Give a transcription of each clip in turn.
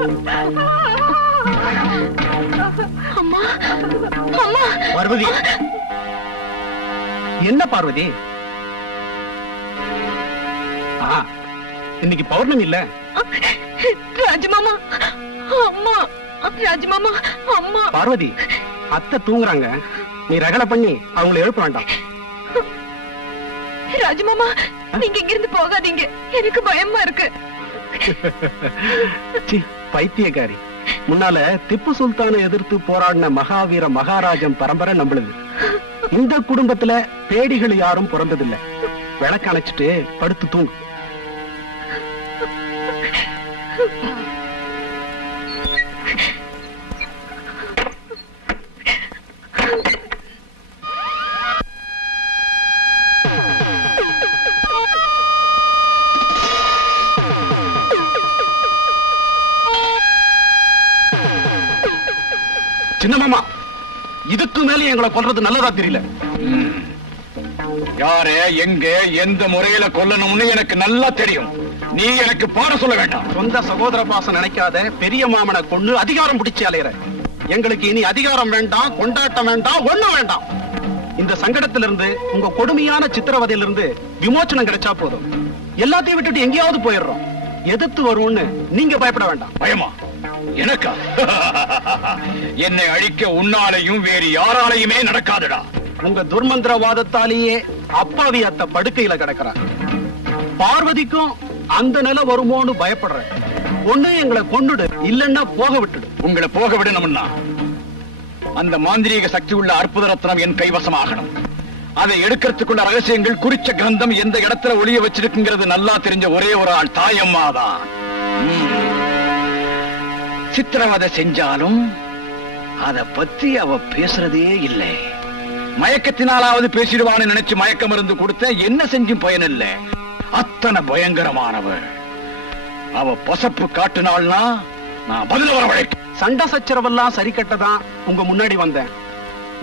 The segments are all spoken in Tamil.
அம்மா அம்மா பார்வதி, என்ன பார்வதி? இன்னைக்கு பௌர்ணமி இல்ல? ராஜமாமா, அம்மா, ராஜமாமா, அம்மா. பார்வதி, அத்தை தூங்குறாங்க, நீ ரகலை பண்ணி அவங்களை எழுப்ப வேண்டாம். ராஜமாமா, நீங்க இங்கிருந்து போகாதீங்க, எனக்கு பயமா இருக்கு. பைத்தியக்காரி, முன்னால திப்பு சுல்தானை எதிர்த்து போராடின மகாவீர மகாராஜன் பரம்பரை நம்மளுது. இந்த குடும்பத்துல பேடிகள் யாரும் பிறந்ததில்லை. விளக்கு அணைச்சிட்டு படுத்து தூங்கு. சின்னமாமா, இதுக்கு மேல எங்களை கொல்றது நல்லதா தெரியல. யாரே, எங்க, எந்த முறையில கொல்லணும்னு எனக்கு நல்லா தெரியும். நீ எனக்கு பாட சொல்ல வேண்டாம். சொந்த சகோதர பாசம் நினைக்காத பெரிய மாமனை கொண்டு அதிகாரம் பிடிச்சு அலையிற. எங்களுக்கு இனி அதிகாரம் வேண்டாம், கொண்டாட்டம் வேண்டாம், ஒண்ணும் வேண்டாம். இந்த சங்கடத்திலிருந்து, உங்க கொடுமையான சித்திரவதையிலிருந்து விமோச்சனம் கிடைச்சா போதும். எல்லாத்தையும் விட்டுட்டு எங்கேயாவது போயிடுறோம். எதிர்த்து வரும்னு நீங்க பயப்பட வேண்டாம். பயமா? எனக்கா? என்னை அழிக்க உன்னாலையும் வேறு யாராலையுமே நடக்காதுடா. உங்க துர்மந்திரவாதத்தாலேயே அப்பாவி அத்த படுக்கையில கிடக்கிறார். பார்வதிக்கும் அந்த நிலை வருமோன்னு பயப்படுற. ஒண்ணு எங்களை கொண்டுடு, இல்லன்னா போக விட்டுடு. உங்களை போக விடணும்னா அந்த மாந்திரீக சக்தி உள்ள அற்புத ரத்னம் என் கைவசமாகணும். அதை எடுக்கிறதுக்குள்ள ரகசியங்கள், குறிச்ச கிரந்தம் எந்த இடத்துல ஒளிய வச்சிருக்குங்கிறது நல்லா தெரிஞ்ச ஒரே ஒரு ஆள் தாயம்மாதான். சித்திரவதை செஞ்சாலும் அத பத்தி அவ பேசுறதே இல்லை. மயக்கத்தினாலாவது பேசிடுவான்னு நினைச்சு மயக்க மருந்து கொடுத்த, என்ன செஞ்சும் பயன் இல்லை. அத்தனை பயங்கரமானவள். அவ பசப்பு காட்டுனாள்னா நான் பதில வர வழைக்க. சண்டை சச்சரவெல்லாம் சரி கட்டதான் உங்க முன்னாடி வந்தேன்.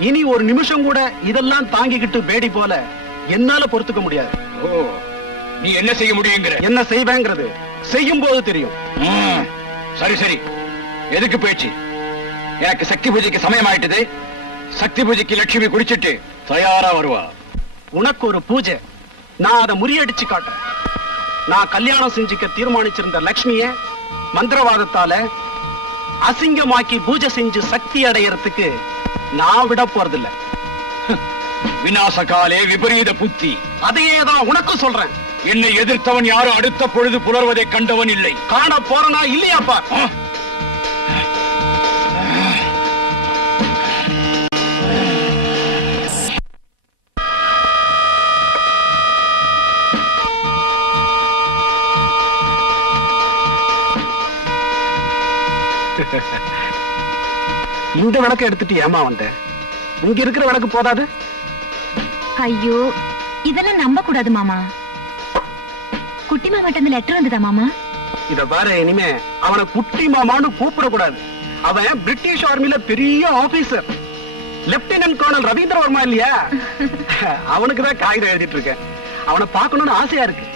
இனி ஒரு நிமிஷம் கூட இதெல்லாம் தாங்கிக்கிட்டு பேடி போல என்னால பொறுத்துக்க முடியாது. ஓ, நீ என்ன செய்ய முடியுங்கிற? என்ன செய்வேங்கிறது செய்யும் போது தெரியும். சரி சரி, எதுக்கு பேச்சு? எனக்கு சக்தி பூஜைக்கு சமயம் ஆயிட்டது. சக்தி பூஜைக்கு லட்சுமி குடிச்சிட்டு தயாரா வருவா. உனக்கு ஒரு பூஜை, நான் அதை முறியடிச்சு காட்டுறேன். நான் கல்யாணம் செஞ்சுக்க தீர்மானிச்சிருந்த லட்சுமிய மந்திரவாதத்தால அசிங்கமாக்கி பூஜை செஞ்சு சக்தி அடையறதுக்கு நான் விட போறதில்லை. விநாசகாலே விபரீத புத்தி. அதையே தான் உனக்கும் சொல்றேன். என்னை எதிர்த்தவன் யாரும் அடுத்த பொழுது புலர்வதை கண்டவன் இல்லை. காண போறனா இல்லையாப்பா? இந்த விளக்கு எடுத்துட்டு ஏமா வந்த? இங்க இருக்கிற விளக்கு போதாது? ஐயோ, இதெல்லாம் நம்ப கூடாது மாமா. குட்டி மாமாட்ட இருந்து லெட்டர் வந்ததா மாமா? இத பாரு, இனிமே அவனை குட்டி மாமான்னு கூப்பிடக்கூடாது. அவன் பிரிட்டிஷ் ஆர்மில பெரிய officer, lieutenant colonel Ravindra Varma இல்லையா? அவனுக்குதான் காகிதம் எழுதிட்டு இருக்கேன். அவனை பார்க்கணும்னு ஆசையா இருக்கு.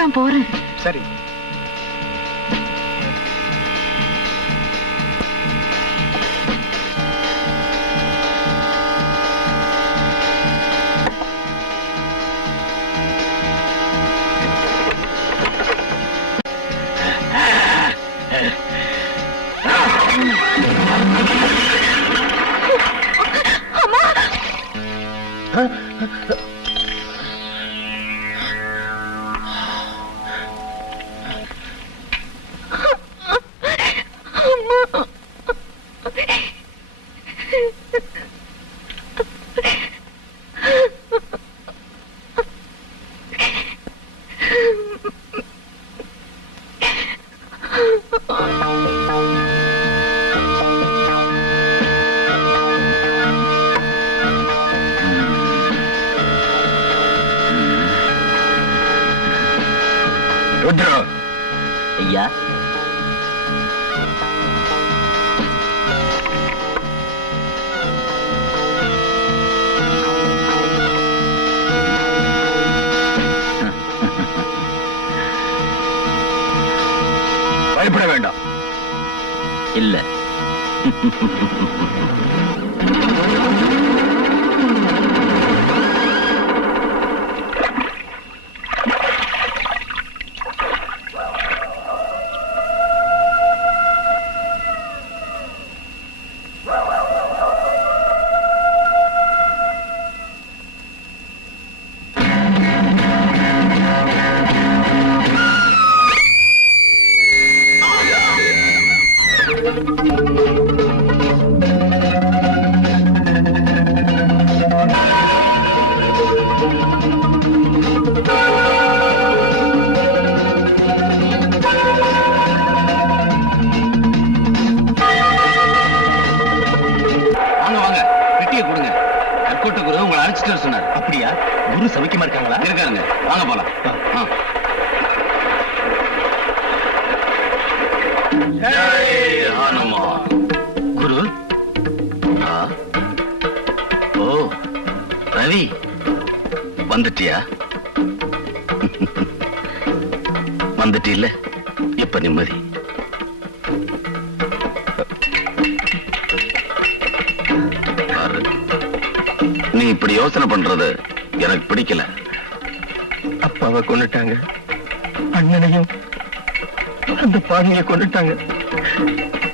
நான் போறேன். சரி. ஐயா, அப்படியா? குரு சௌக்கியமா இருக்காங்களா? இருக்காருங்க, வாங்க போலாம். குரு. ஓ ரவி, வந்துட்டியா? வந்துட்டில்ல, இப்ப நிம்மதி. நீ இப்படி யோசனை பண்றது எனக்கு பிடிக்கல. அப்பாவை கொண்டுட்டாங்க, அண்ணனையும் அந்த பாணியை கொண்டுட்டாங்க,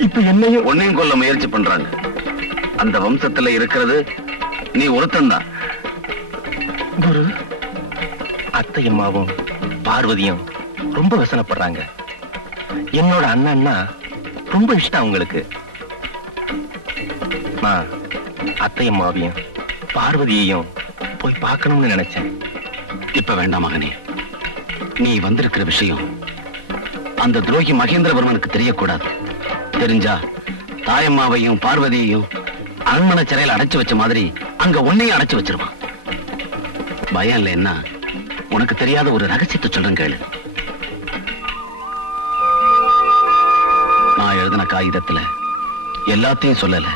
இப்ப என்னையும் உன்னையும் கொல்ல முயற்சி பண்றாங்க. அந்த வம்சத்துல இருக்கிறது நீ ஒருத்தன்தான். குரு, அத்தையம்மாவும் பார்வதியும் ரொம்ப வசனப்படுறாங்க. என்னோட அண்ணன்னா ரொம்ப இஷ்டம் அவங்களுக்கு. நான் அத்தையம்மாவையும் பார்வதியையும் போய் பார்க்கணும்னு நினைச்சேன். இப்ப வேண்டாம் மகனே, நீ வந்திருக்கிற விஷயம் அந்த துரோகி மகேந்திரவர்மனுக்கு தெரியக்கூடாது. தெரிஞ்சா தாயம்மாவையும் பார்வதியையும் அரண்மனை சிறையில் அடைச்சு வச்ச மாதிரி அங்க உன்னையும் அடைச்சு வச்சிருவான். பயம் இல்லைன்னா உனக்கு தெரியாத ஒரு ரகசியத்தை சொல்றேன் கேளு. நான் எழுதின காகிதத்துல எல்லாத்தையும் சொல்லல,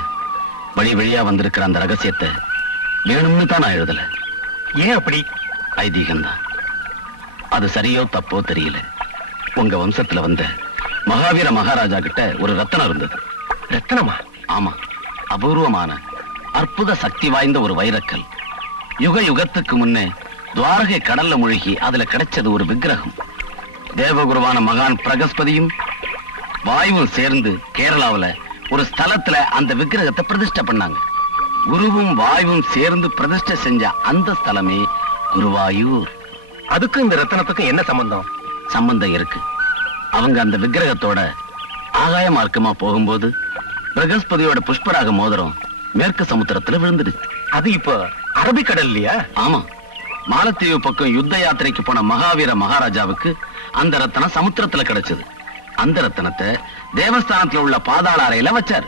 வழி வழியா வந்திருக்கிற அந்த ரகசியத்தை வேணும்னு தான் நான் எழுதல. ஏன் அப்படி? ஐதீகம்தான். அது சரியோ தப்போ தெரியல. உங்க வம்சத்துல வந்த மகாவீர மகாராஜா கிட்ட ஒரு ரத்தனம் இருந்தது. ரத்தனமா? ஆமா, அபூர்வமான அற்புத சக்தி வாய்ந்த ஒரு வைரக்கல். யுக யுகத்துக்கு முன்னே துவாரகை கடல்ல மூழ்கி அதுல கிடைச்சது ஒரு விக்கிரகம். தேவகுருவான மகான் பிரகஸ்பதியும் வாயுவும் சேர்ந்து கேரளாவுல ஒரு ஸ்தலத்துல அந்த விக்கிரகத்தை பிரதிஷ்டை பண்ணாங்க. குருவும் வாயுவும் சேர்ந்து பிரதிஷ்டை செஞ்ச அந்த ஸ்தலமே குருவாயூர். அதுக்கும் இந்த ரத்தனத்துக்கும் என்ன சம்பந்தம்? சம்பந்தம் இருக்கு. அவங்க அந்த விக்கிரகத்தோட ஆகாய மார்க்கமா போகும்போது பிரகஸ்பதியோட புஷ்பராக மோதிரம் மேற்கு சமுத்திரத்துல விழுந்துடுச்சு. அது இப்ப அரபிக்கடல் இல்லையா? ஆமா, மாலத்தீவு பக்கம் யுத்த யாத்திரைக்கு போன மகாவீர மகாராஜாவுக்கு அந்த ரத்தனம் சமுத்திரத்துல கிடைச்சது. அந்த ரத்தனத்தை தேவஸ்தானத்துல உள்ள பாதாள அறையில வச்சார்.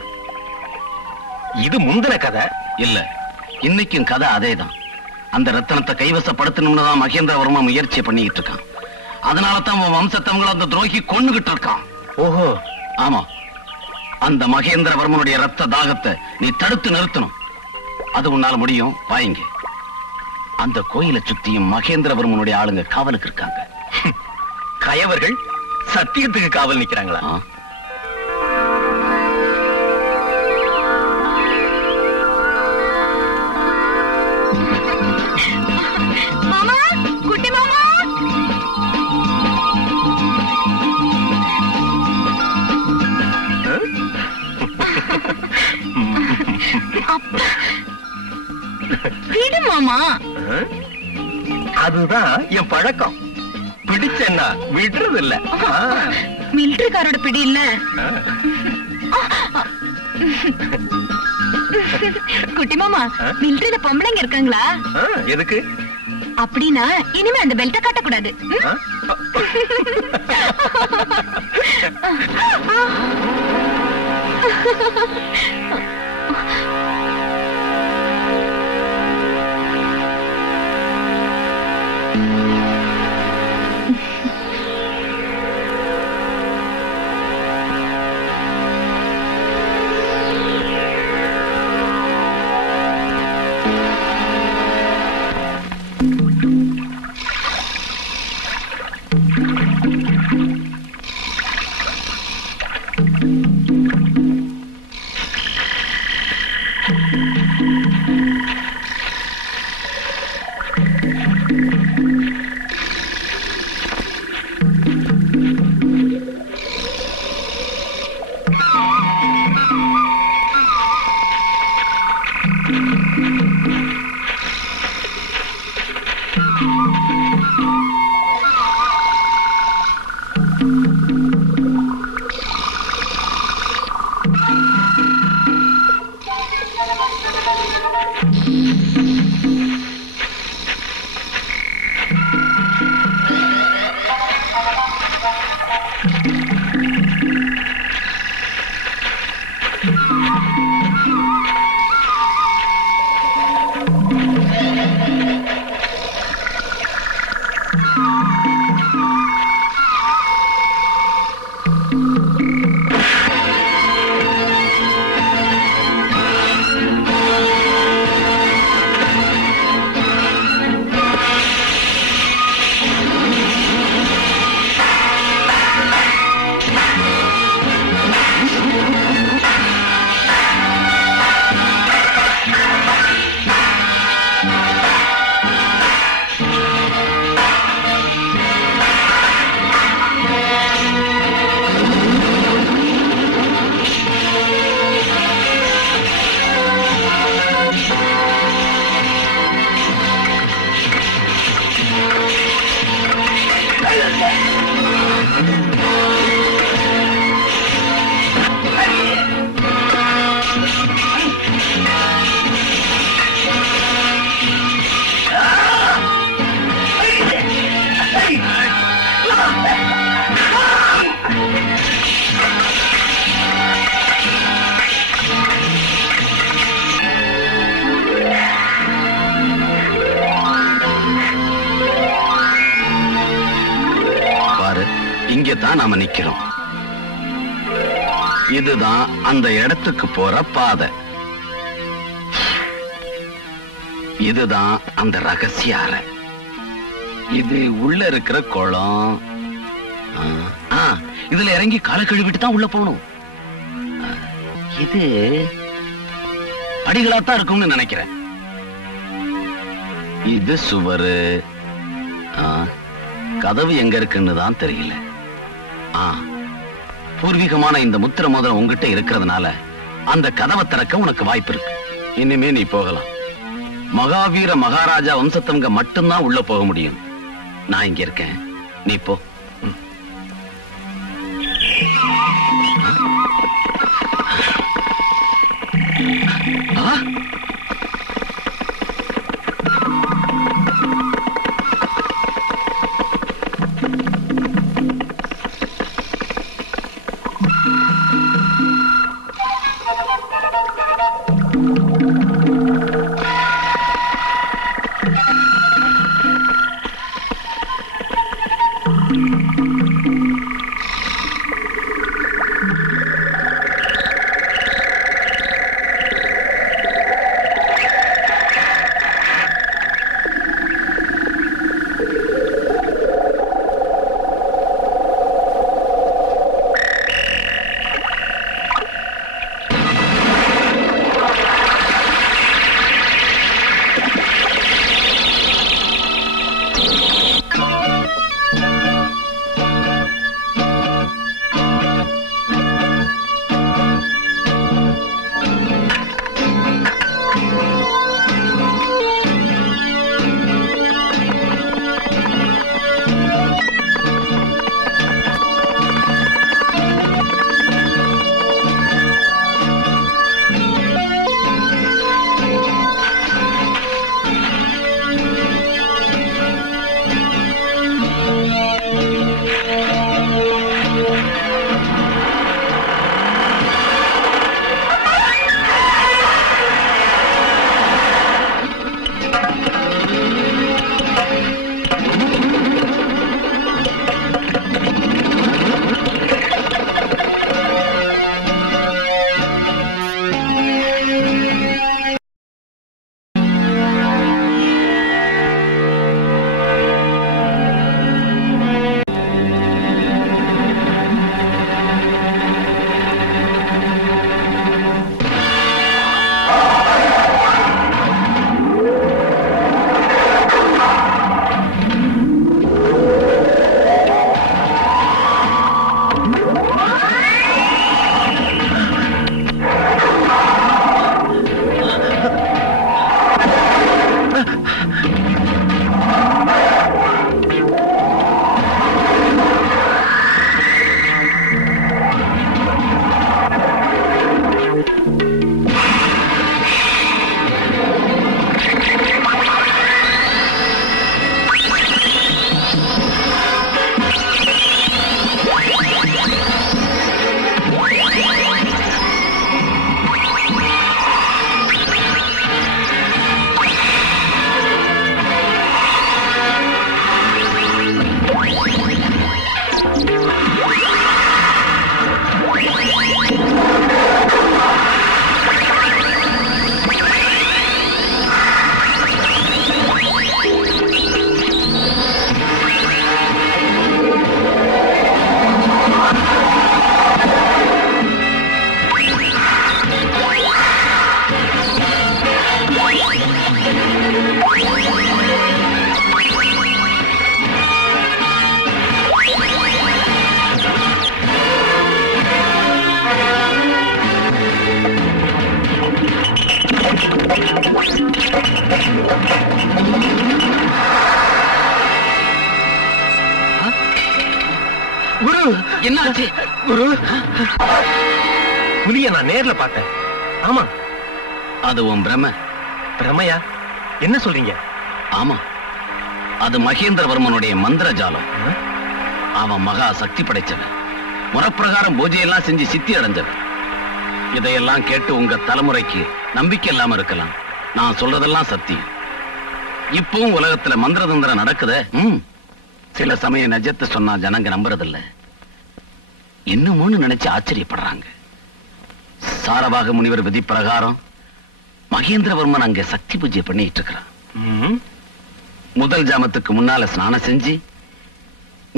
இது முந்தின கதை இல்ல, இன்னைக்கும் கதை அதேதான். அந்த ரத்தனத்தை கைவசப்படுத்தணும்னு தான் மகேந்திரவர்மா முயற்சி பண்ணிட்டு இருக்கான். அதனால தான் உன் வம்சத்தவங்களை அந்த துரோகி கொன்னுகிட்டு இருக்கான். ஓஹோ. ஆமா, அந்த மகேந்திரவர்மனுடைய ரத்த தாகத்தை நீ தடுத்து நிறுத்தணும். அது உன்னால முடியும். வாங்க. அந்த கோயிலை சுத்தியும் மகேந்திரவர்மனுடைய ஆளுங்க காவலுக்கு இருக்காங்க. கயவர்கள் சத்தியத்துக்கு காவல் நிக்கிறாங்களா? மாமா, குட்டி மாமா. அப்பா, விடு மாமா. அதுதான் என் பழக்கம். பிடிச்சேன்னா விடுறது இல்ல. மிலிட்டரிக்காரோட பிடி இல்ல. குட்டி மாமா, மிலிட்டரியில பொம்பளைங்க இருக்காங்களா? எதுக்கு? அப்படின்னா இனிமே அந்த பெல்ட்ட காட்டக்கூடாது. இங்கதான் நாம நிக்கிறோம். இதுதான் அந்த இடத்துக்கு போற பாதை. இதுதான் அந்த ரகசிய அறை. இது உள்ள இருக்கிற குளம். இதுல இறங்கி காலை கழுவிட்டு தான் உள்ள போகணும். இது படிகளாத்தான் இருக்கும்னு நினைக்கிறேன். இது சுவரு. கதவு எங்க இருக்குன்னு தான் தெரியல. பூர்வீகமான இந்த முத்திர மோதிரம் உங்ககிட்ட இருக்கிறதுனால அந்த கதவை திறக்க உனக்கு வாய்ப்பு இருக்கு. இனிமே நீ போகலாம். மகாவீர மகாராஜா வம்சத்தவங்க மட்டும்தான் உள்ள போக முடியும். நான் இங்க இருக்கேன், நீ போ. என்னாச்சு குரு? புலிய நான் நேர்ல பார்த்தேன். ஆமா. அது உன் பிரம. பிரமையா? என்ன சொல்றீங்க? ஆமா, அது மகேந்திரவர்மனுடைய மந்திர ஜாலம். அவன் மகா சக்தி படைச்சவன். முறப்பிரகாரம் பூஜையெல்லாம் செஞ்சு சித்தி அடைஞ்சவன். இதையெல்லாம் கேட்டு உங்க தலைமுறைக்கு நம்பிக்கை இல்லாம இருக்கலாம். நான் சொல்றதெல்லாம் சத்தியம். இப்பவும் உலகத்துல மந்திர தந்திரம் நடக்குத. சில சமயம் நிஜத்தை சொன்னா ஜனங்க நம்புறதில்ல. இன்னும்னு நினைச்சு ஆச்சரியப்படுறாங்க. சாரவாக முனிவர் விதி பிரகாரம் மகேந்திரவர்மன் அங்க சக்தி பூஜை பண்ணிட்டு இருக்கிறான். முதல் ஜாமத்துக்கு முன்னால ஸ்நானம் செஞ்சு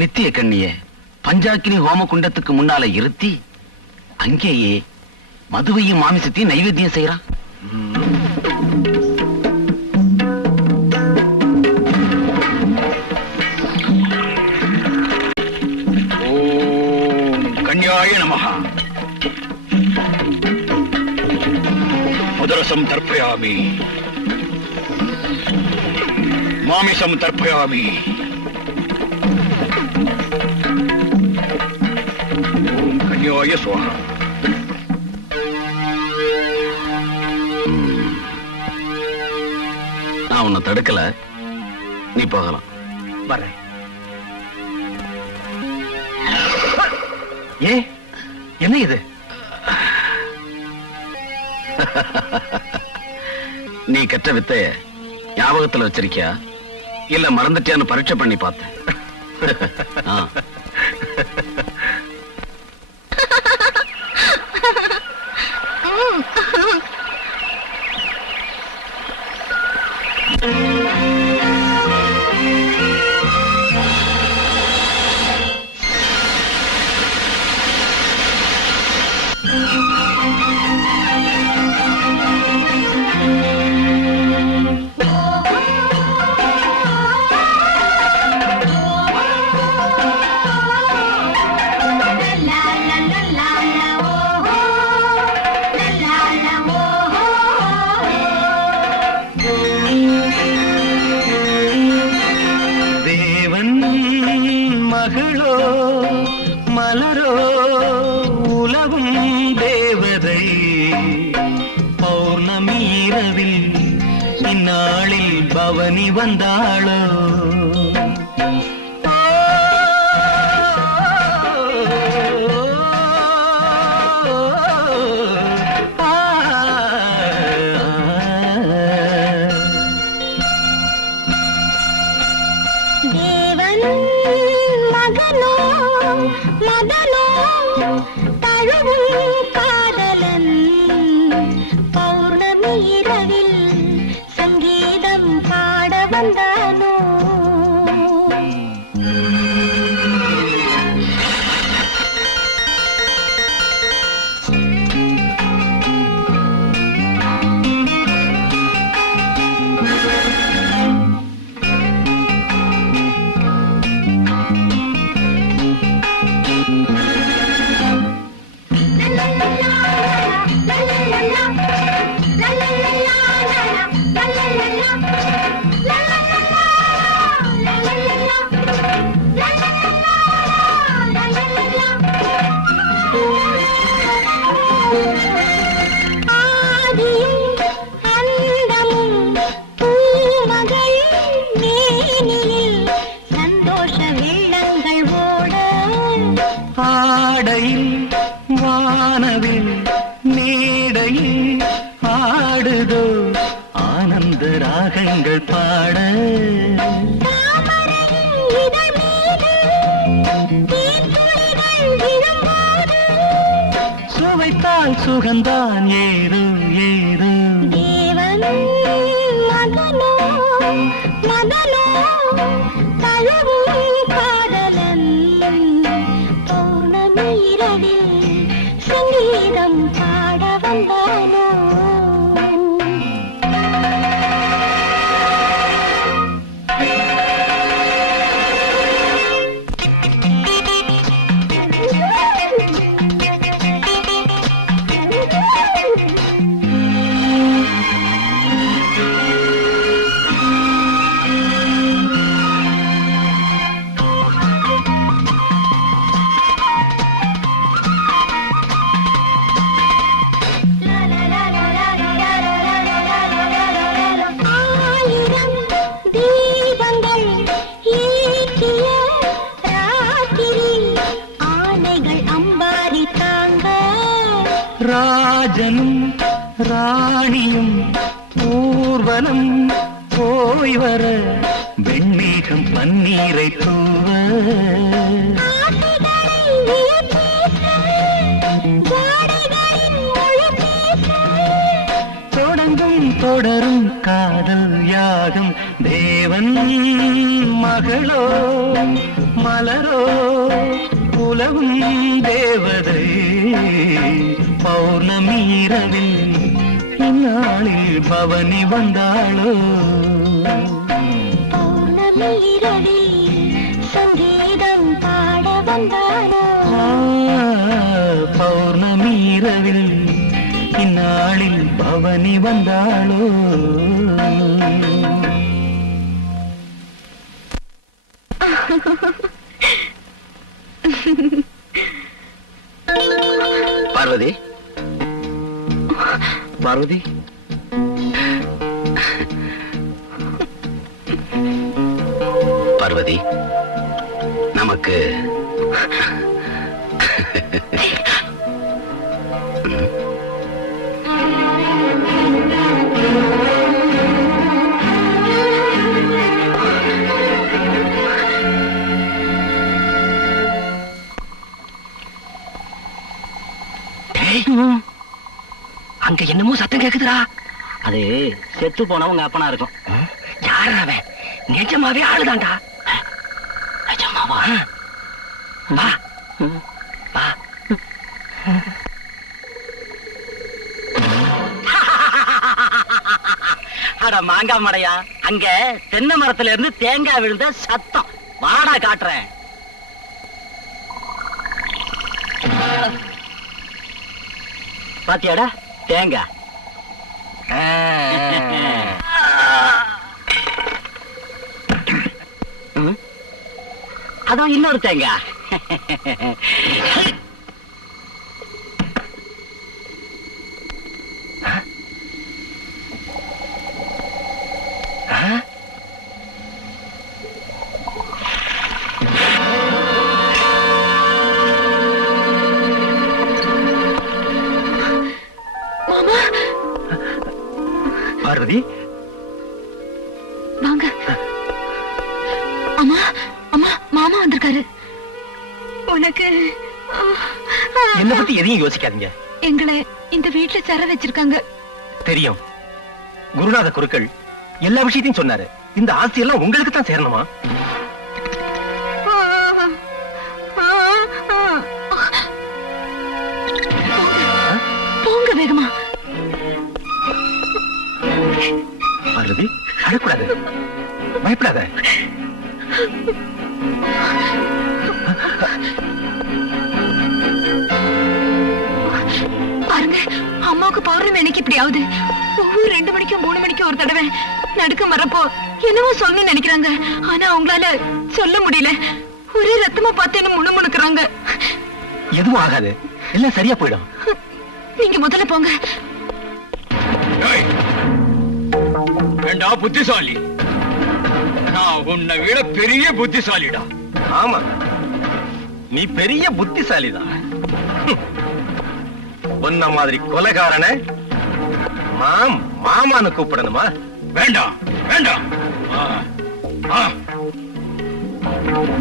நித்திய கண்ணிய பஞ்சாக்கினி ஹோம குண்டத்துக்கு முன்னால இருத்தி அங்கேயே மதுவையும் மாமிசத்தையும் நைவேத்தியம் செய்யறான். ஓம் கன்யாய நமஹ. மதுரசம் தர்ப்பயாமி, மாமிசம் தர்ப்பயாமி. ஓம் கன்யாய ஸ்வாஹா. நான் உன்னை தடுக்கல, நீ போகலாம். வரேன். ஏ என்ன இது? நீ கற்ற வித்தைய ஞாபகத்துல வச்சிருக்கியா இல்ல மறந்துட்டியான்னு பரீட்சை பண்ணி பார்த்தேன். பவனி வந்தாளோ தேவன் மகனோ மதனோ தழுவும் காதலன் பௌர்ணமி இரவில் சங்கீதம் பாட வந்தானோ ஆடையில் வானவில் மேடையில் ஆடுதோ ஆனந்த ராகங்கள் பாட சுவைத்தால் சுகந்தான் ஏறு ஏறு தேவன் மகனோ மதனோ தழுவும் காதலன் பௌர்ணமி இரவில் சங்கீதம் பாட வந்தானோ ராணியும் ஊர்வலம் போய் வர வெண்மேகம் பன்னீரை தூவ தொடங்கும் தொடரும் காதல் யாகம் தேவன் மகளோ மலரோ உலகும் தேவதை பௌர்ணமி இரவில் இந்நாளில் பவனி வந்தாளோ பௌர்ணமி இரவில் சங்கீதம் பாட வந்தாளோ பௌர்ணமி இரவில் இந்நாளில் பவனி வந்தாளோ பார்வதி பார்வதி பார்வதி நமக்கு அங்க என்னமோ சத்தம் கேக்குதுடா. அது செத்து போனவங்க அப்பனா இருக்கும். யாரு அவன்? நிஜமாவே ஆளுதான்டா. நிஜமாவா? வா வா. அட மாங்கா மடையா, அங்க தென்னை மரத்துல இருந்து தேங்காய் விழுந்த சத்தம். வாடா காட்டுறேன். பாத்தியாடா தேங்காய். அதான் இன்னொரு தேங்காய். பார்வதி வாங்க. அம்மா அம்மா, மாமா வந்திருக்காரு. உனக்கு என்ன பத்தி எதையும் யோசிக்காதீங்க. எங்களை இந்த வீட்டுல சர வச்சிருக்காங்க. தெரியும். குருநாத குருக்கள் எல்லா விஷயத்தையும் சொன்னாரு. இந்த ஆஸ்தி எல்லாம் உங்களுக்கு தான் சேரணுமா? போங்க வேகமா. பார்வதி அழக்கூடாது, பயப்படாத. பாருங்க, அம்மாவுக்கு பௌர்ணமி எனக்கு இப்படி ஆகுது. ஒவ்வொரு 2 மணிக்கும் 3 மணிக்கும் ஒரு தடவை நடுக்கம் வரப்போ என்னவோ சொல்லணும்னு நினைக்கிறாங்க. ஆனா அவங்களால சொல்ல முடியல. ஒரே ரத்தமா பார்த்தேன்னு முணுமுணுக்குறாங்க. எதுவும் ஆகாது, எல்லாம் சரியா போயிடும். நீங்க முதல்ல போங்க. ஏண்டா புத்திசாலி, நான் உன்னை விட பெரிய புத்திசாலிடா. ஆமா, நீ பெரிய புத்திசாலிதான். உன்ன மாதிரி கொலைகாரன மாமான்னு கூப்பிடணுமா? வேண்டாம் வேண்டாம்.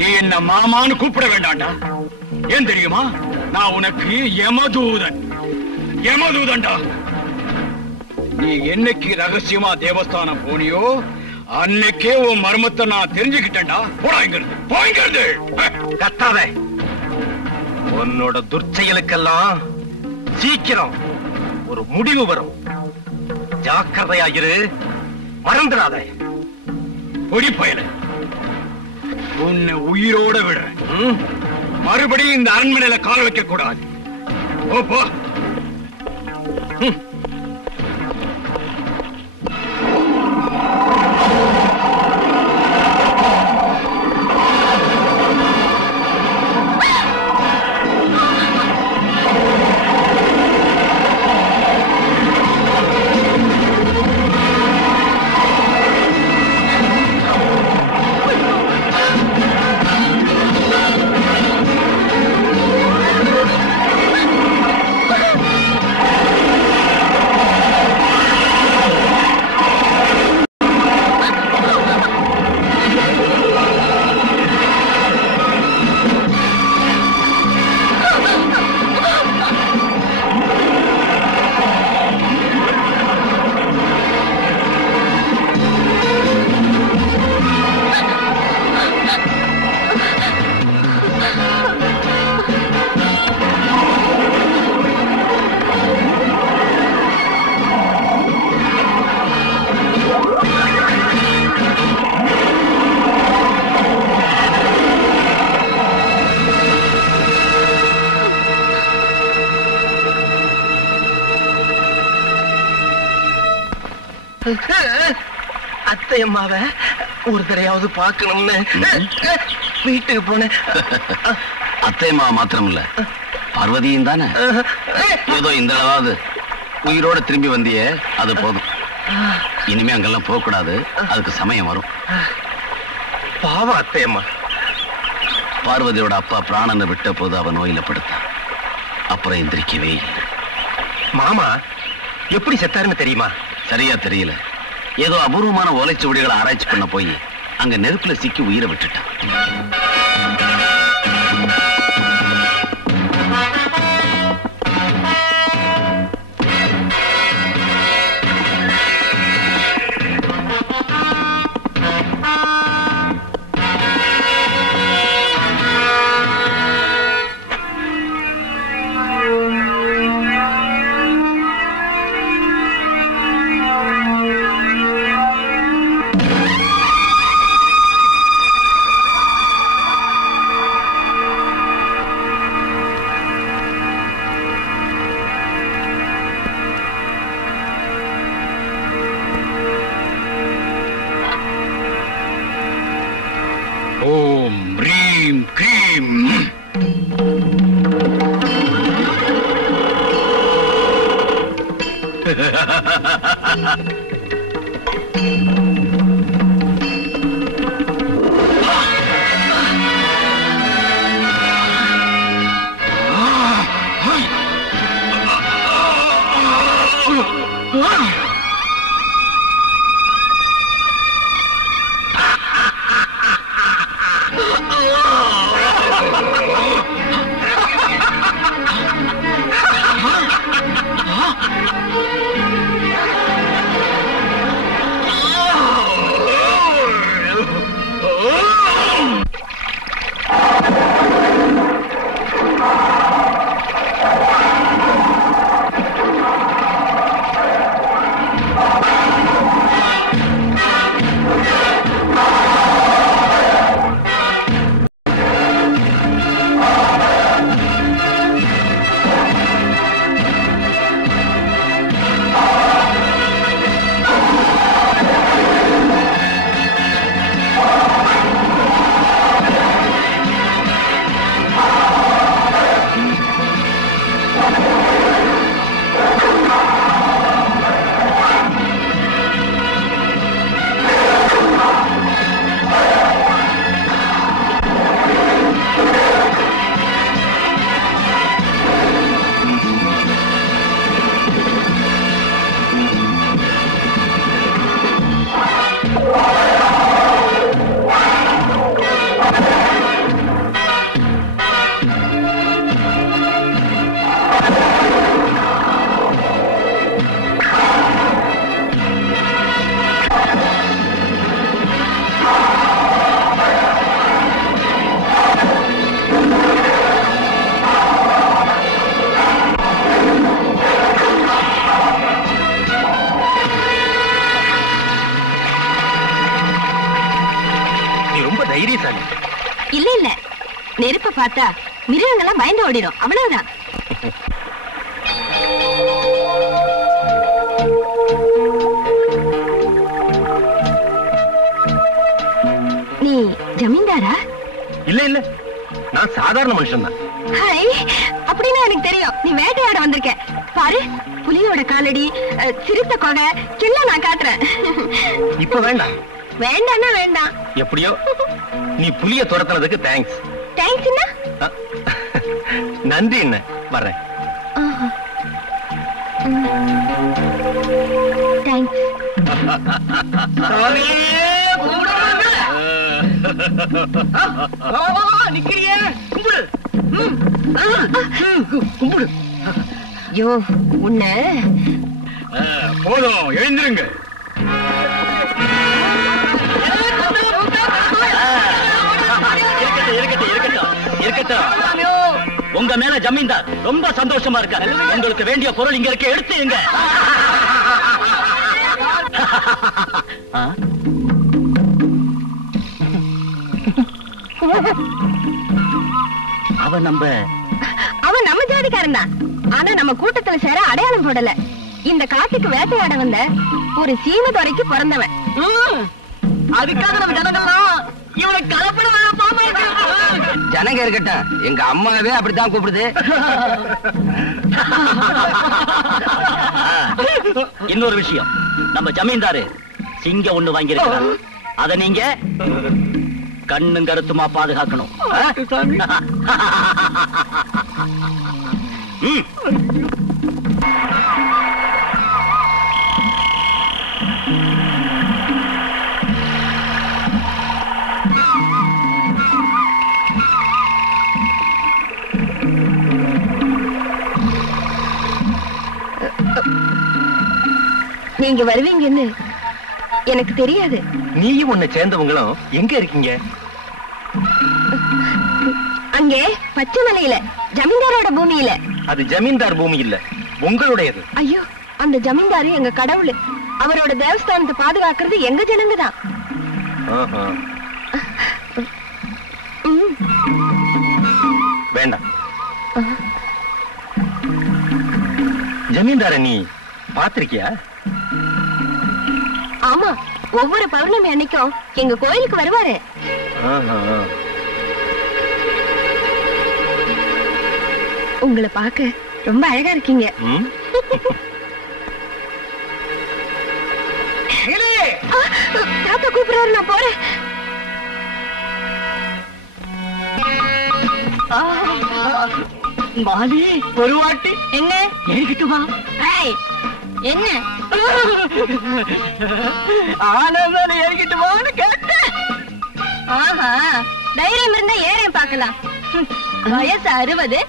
நீ என்ன மாமான்னு கூப்பிட வேண்டாம்டா. ஏன் தெரியுமா? நான் உனக்கு யமதூதன். யமதூதன்டா. நீ என்னைக்கு ரகசியமா தேவஸ்தானம் போனியோ அன்னைக்கே உன் மர்மத்தை நான் தெரிஞ்சுக்கிட்டேன்டா. போடாங்கிறது போய்கிறது. கத்தாத. உன்னோட துர்ச்செயலுக்கெல்லாம் சீக்கிரம் ஒரு முடிவு வரும். ஜாக்கிரதையாகிரு, மறந்துடாத. பொடி பயல, உன்னை உயிரோட விடுறேன். மறுபடியும் இந்த அரண்மனையில கால் வைக்க கூடாது. போ. அத்தையம்மாவ ஒரு தடையாவது பார்க்கணும்னு வீட்டுக்கு போனேன். அத்தையம்மா மாத்திரம் இல்ல, பார்வதியும் தானே. ஏதோ இந்த அளவாவது உயிரோட திரும்பி வந்தியே, அது போதும். இனிமே அங்கெல்லாம் போக கூடாது, அதுக்கு சமயம் வரும். பாவம் அத்தையம்மா. பார்வதியோட அப்பா பிராணனை விட்ட போது அவன் நோயில படுத்தான். அப்புறம் எந்திரிக்கவே இல்லை. மாமா எப்படி செத்தாருன்னு தெரியுமா? சரியா தெரியல. ஏதோ அபூர்வமான ஓலைச்சுவடிகளை ஆராய்ச்சி பண்ண போய் அங்க நெருப்புல சிக்கி உயிரை விட்டுட்டான். ஓம் ரீம் க்ரீம். இல்ல இல்ல, நெருப்ப பார்த்தா மிருகங்கள்லாம் பயந்து ஓடிடும், அவ்வளவுதான். நீ ஜமீன்தாரா? இல்ல இல்ல, நான் சாதாரண மனுஷன் தான். ஹாய், அப்படின்னா எனக்கு தெரியும் நீ வேட்டையாட வந்திருக்க. பாரு, புலியோட காலடி, சிறுத்தை கொகை எல்லாம் நான் காட்டுறேன். இப்ப வேண்டாம். வேண்டாம்னா வேண்டாம். எப்படியோ நீ புலிய துரத்துனதுக்கு தேங்க்ஸ். தேங்க்ஸ்னா? நன்றி. என்ன வர்றேன். தேங்க்ஸ். நிக்கிறியே, கும்பிடு கும்பிடு. யோ, உன்ன போதும், எழுந்திருங்க. உங்க மேல ஜமீன்தார் ரொம்ப சந்தோஷமா இருக்காரு. உங்களுக்கு வேண்டிய பொருள் இங்க இருக்க, எடுத்துங்க. அவன் நம்ம ஜாதிக்காரன் தான். ஆனா நம்ம கூட்டத்துல சேர அடையாளம் போடல. இந்த காட்டுக்கு வேட்டையாட வந்த ஒரு சீமதுரைக்கு பிறந்தவன். அதுக்காக நம்ம ஜனங்கள்லாம் இவனை கலப்பட பாமா ஜனங்க இருக்கட்டும், எங்க அம்மாவே அப்படித்தான் கூப்பிடுது. இன்னொரு விஷயம், நம்ம ஜமீன்தாரு சிங்கம் ஒண்ணு வாங்கியிருக்காரு. அத நீங்க கண்ணும் கருத்துமா பாதுகாக்கணும். நீங்க வருவீங்கன்னு எனக்கு தெரியாது. நீயும் உன்னை சேர்ந்தவங்களும் எங்க இருக்கீங்க? அங்கே பச்சை மலையில ஜமீன்தாரோட பூமியில. அது ஜமீன்தார் பூமி இல்ல, உங்களுடையது. ஐயோ, அந்த ஜமீன்தாரு எங்க கடவுள். அவரோட தேவஸ்தானத்தை பாதுகாக்கிறது எங்க ஜனங்க தான். வேண்டாம். ஜமீன்தார நீ பாத்திருக்கியா? ஆமா, ஒவ்வொரு பௌர்ணமி அன்னைக்கும் எங்க கோயிலுக்கு வருவாரு. உங்களை பார்க்க ரொம்ப அழகா இருக்கீங்க. தாத்தா கூப்பிடுறாரு, நான் போறேன். மாலி ஒரு வாட்டி என்ன ஏறிக்கிட்டுமா? என்ன ஆனந்தான ஏறிக்கிட்டுமான்னு கேட்டேன். ஆஹா, தைரியம் இருந்தா ஏறேன் பார்க்கலாம். வயசு 60,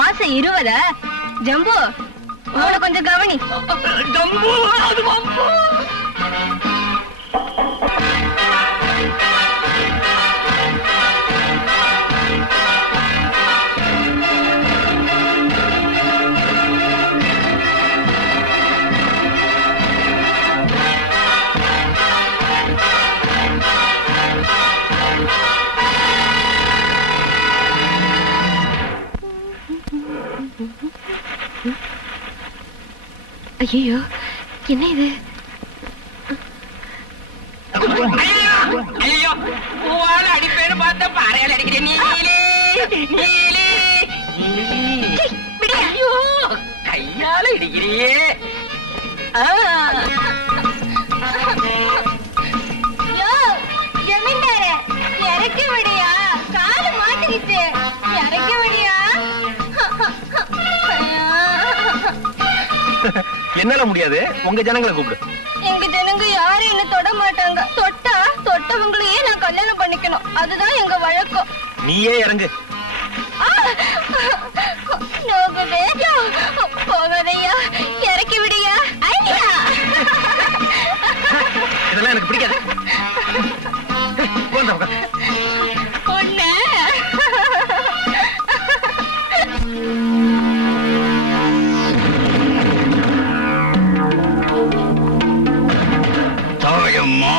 ஆசை 20. ஜம்பு, அவனை கொஞ்சம் கவனி. ஜம்பு அது வம்பு. ஐயோ, என்ன இது? ஐயோ, பூவால அடிப்பேன்னு பார்த்த பாறையால் அடிக்கிறேன். ஐயோ, கையால இடிக்கிறியே. ஜமீன்தார, இறக்கி விடியா, காலு மாட்டிக்கிச்சு. இறக்கி விடியா. என்னால முடியாது, உங்க ஜனங்களை கூப்பிடு. எங்க ஜனங்க யாரும் என்ன தொட மாட்டாங்க. தொட்டவங்களையே நான் கல்யாணம் பண்ணிக்கணும். அதுதான் எங்க வழக்கம். நீயே இறங்கு. போகாதையா, இறக்கி விடியா. இதெல்லாம் எனக்கு பிடிக்காது. பொண்ணு தாயம்மா,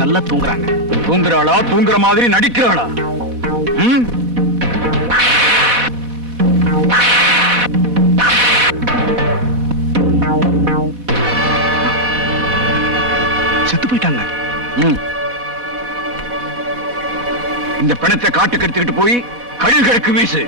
நல்லா தூங்குறாங்க. தூங்குறாளா, தூங்குற மாதிரி நடிக்கிறாளா? செத்து போயிட்டாங்க. இந்த பிணத்தை காட்டுக்கு எடுத்துக்கிட்டு போய் கழிவுகளுக்கு வீசு.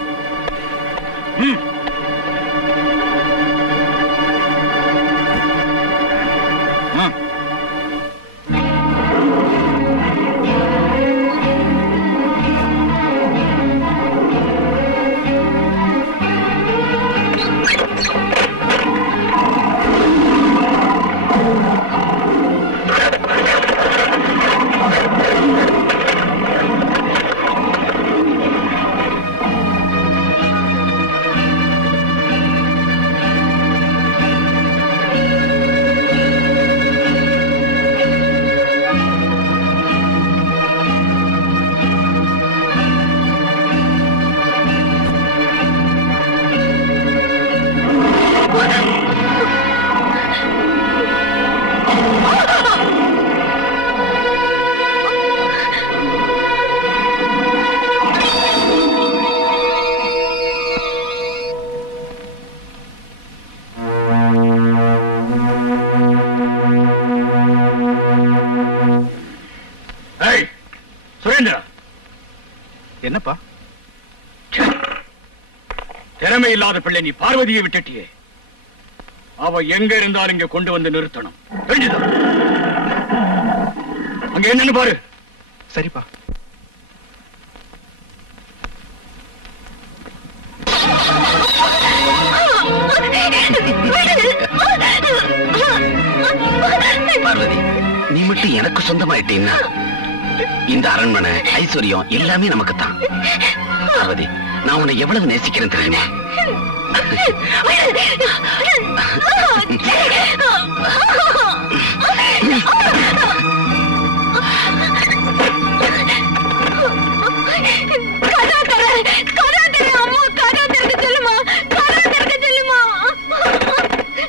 என்னப்பா திறமை இல்லாத பிள்ளை, நீ பார்வதியை விட்டுட்டியே. அவ எங்க இருந்தாலும் இங்க கொண்டு வந்து நிறுத்தணும். தெரிஞ்சுதா? அங்க என்னன்னு பாரு. சரிப்பா. பார்வதி, நீ மட்டும் எனக்கு சொந்தமாயிட்டீன்னா இந்த அரண்மனை ஐஸ்வர்யம் எல்லாமே நமக்கு தான். பார்வதி, நான் உன்னை எவ்வளவு நேசிக்கிறேன் தெரியுமா?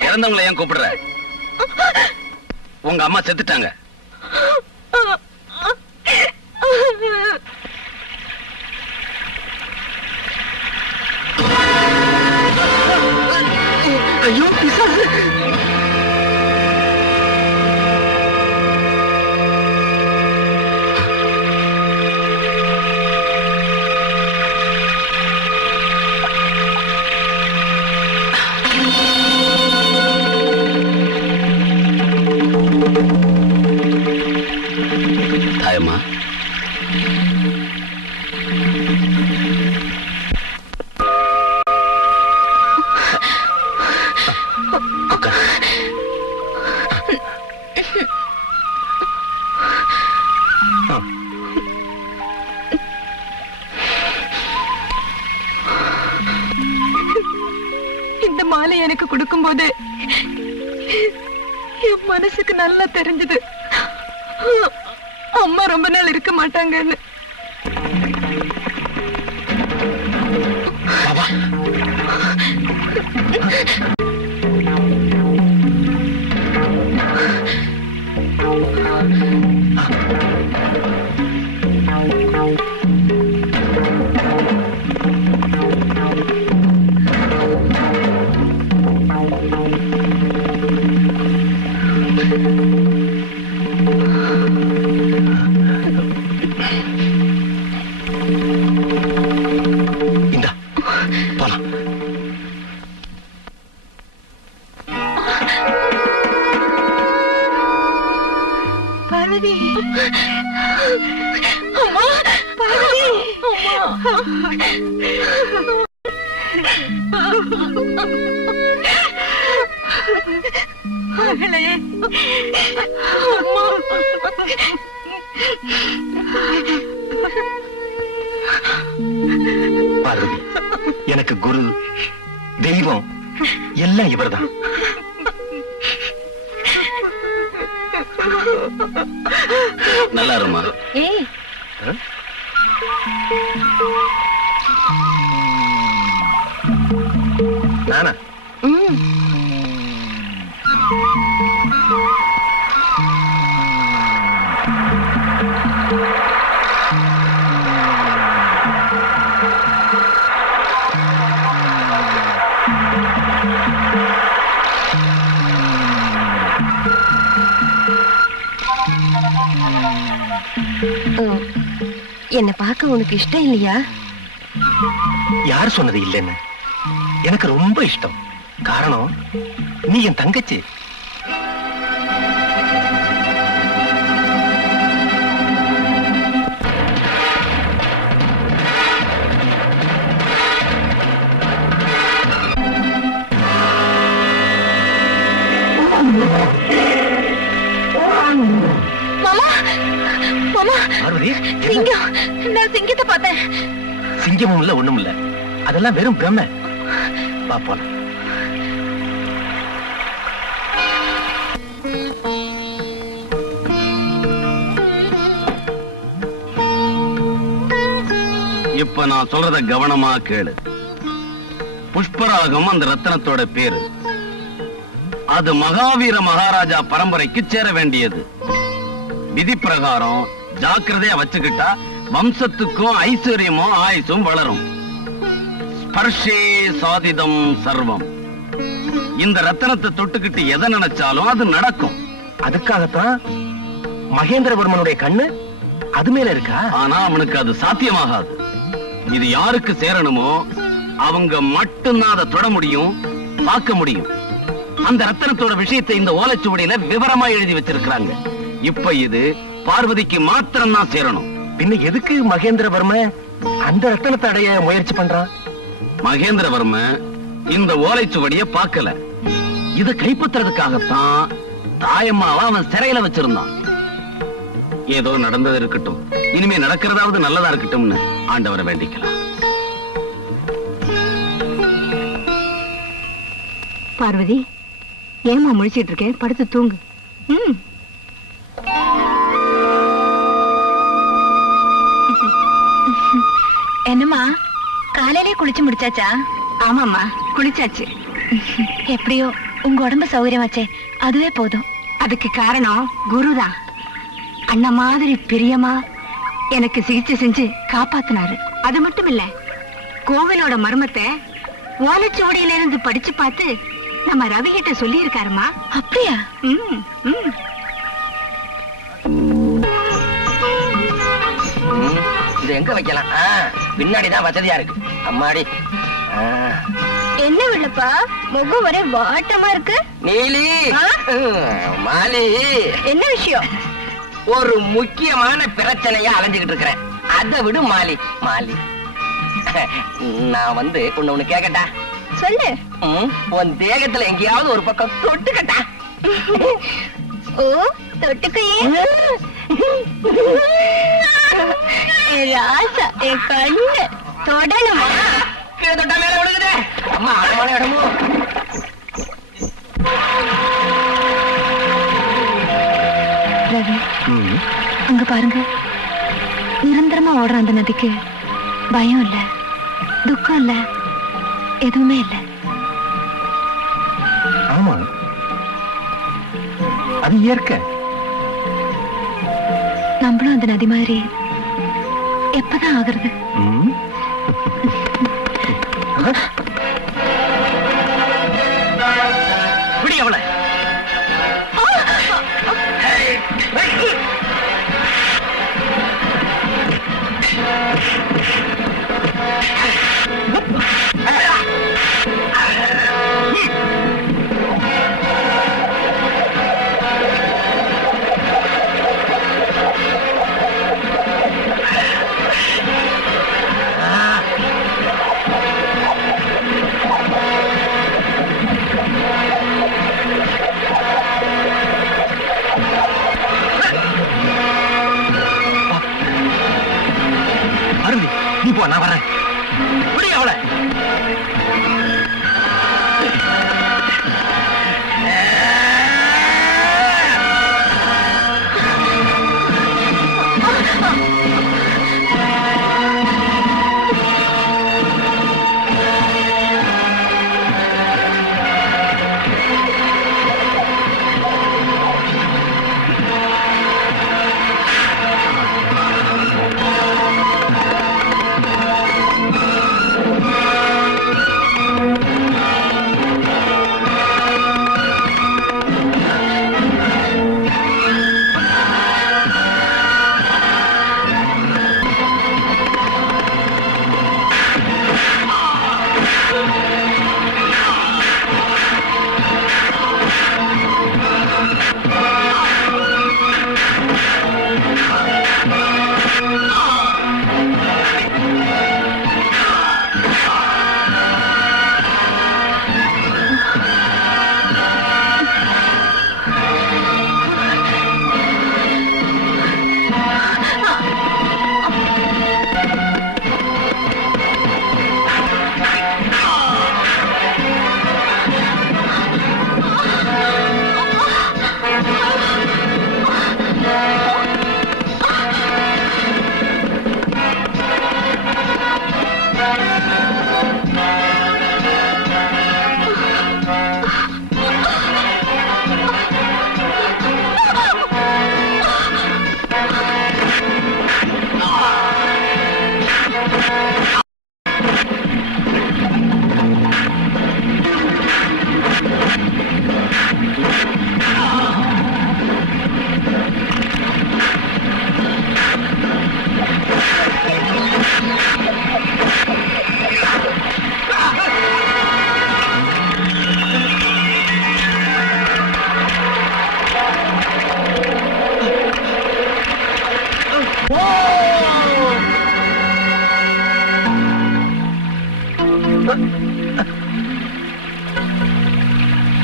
இறந்தவங்களை ஏன் கூப்பிடுற? உங்க அம்மா செத்துட்டாங்க. ஐயோ பிசாசு! தாயம்மா, இந்த மாலை எனக்கு கொடுக்கும் போது என் மனசுக்கு நல்லா தெரிஞ்சது அம்மா ரொம்ப நாள் இருக்க மாட்டாங்கன்னு. பார்வதி, அம்மா, பார்வதி, மகளே, அம்மா. பார்வதி, எனக்கு குரு, தெய்வம் எல்லாம் இவர்தான். நல்லா இருமா. நானா? என்ன பார்க்க உனக்கு இஷ்டம் இல்லையா? யார் சொன்னது இல்லைன்னு? எனக்கு ரொம்ப இஷ்டம். காரணம், நீ என் தங்கச்சி. பார்வதி, சிங்கம். நான் சிங்கத்தை பார்த்தேன். சிங்கமும் இல்ல, ஒண்ணும் இல்ல. அதெல்லாம் வெறும் பிரம்ம. வா போலாம். இப்ப நான் சொல்றத கவனமா கேளு. புஷ்பராகம் அந்த ரத்தனத்தோட பேரு. அது மகாவீர மகாராஜா பரம்பரைக்கு சேர வேண்டியது. விதி பிரகாரம் ஜாக்கிரதையா வச்சுக்கிட்டா வம்சத்துக்கும் ஐஸ்வர்யமும் ஆயுசும் வளரும். ஸ்பர்ஷே சாதிதம் சர்வம். இந்த ரத்தனத்தை தொட்டுக்கிட்டு எதை நினைச்சாலும் அது நடக்கும். அதுக்காகத்தான் மகேந்திரவர்மனுடைய கண்ணு அது மேல இருக்கா? ஆனா அவனுக்கு அது சாத்தியமாகாது. இது யாருக்கு சேரணுமோ அவங்க மட்டும்தான் அதை தொட முடியும், பார்க்க முடியும். அந்த ரத்தனத்தோட விஷயத்தை இந்த ஓலைச்சுவடியில விவரமா எழுதி வச்சிருக்காங்க. இப்ப இது பார்வதிக்கு மாத்திரம் தான் சேரணும். பின்ன எதுக்கு மகேந்திரவர்ம அந்த ரத்தனத்தை அடைய முயற்சி பண்றான்? மகேந்திரவர்ம இந்த ஓலைச்சுவடிய பார்க்கல. இத கைப்பற்றுறதுக்காகத்தான் தாயம்மாவை அவன் சிறையில வச்சிருந்தான். ஏதோ நடந்தது இருக்கட்டும், இனிமே நடக்கிறதாவது நல்லதா இருக்கட்டும்னு ஆண்டவரை வேண்டிக்கலாம். பார்வதி, ஏமா முழிச்சிட்டு இருக்கேன்? படுத்து தூங்கு. என்னம்மா, காலையிலே குளிச்சு முடிச்சாச்சா? ஆமாம்மா, குளிச்சாச்சு. எப்படியோ உங்க உடம்பு சௌகரியமாச்சே, அதுவே போதும். அதுக்கு காரணம் குருதான். அண்ணா மாதிரி பிரியமா எனக்கு சிகிச்சை செஞ்சு காப்பாத்தினாரு. அது மட்டும் இல்ல, கோவிலோட மர்மத்தை ஓலைச்சுவடியில இருந்து படிச்சு பார்த்து நம்ம ரவி கிட்ட சொல்லி இருக்காருமா. அப்படியா? இது எங்க வைக்கலாம்? பின்னாடிதான் வசதியா இருக்கு. அம்மாடி, என்ன வில்லப்பா, முகம் ஒரே வாட்டமா இருக்கு. நீலி, மாலி, என்ன விஷயம்? ஒரு முக்கியமான பிரச்சனையா அலைஞ்சுக்கிட்டு இருக்கிறேன். அதை விடு மாலி. மாலி, நான் ஒண்ணு கேக்கட்டா? சொல்லு. உன் தேகத்துல எங்கேயாவது ஒரு பக்கம் தொட்டுக்கட்டா? ஓ, தொட்டுக்கையே. ராசா, என் கண்ணு தொடணுமா? கீழே தொட்டா மேல விழுகுது. அம்மா, அடமான இடமோ. ரவி, அங்க பாருங்க, நிரந்தரமா ஓடுற அந்த நதிக்கு பயம் இல்ல, துக்கம் இல்ல, எதுவுமே இல்ல. ஆமா, அது இயற்கை. நம்மளும் அந்த நதி மாதிரி எப்பதான் ஆகுறது? விடி அவளை. நீ போ, நான் வரேன். விடி அவளை.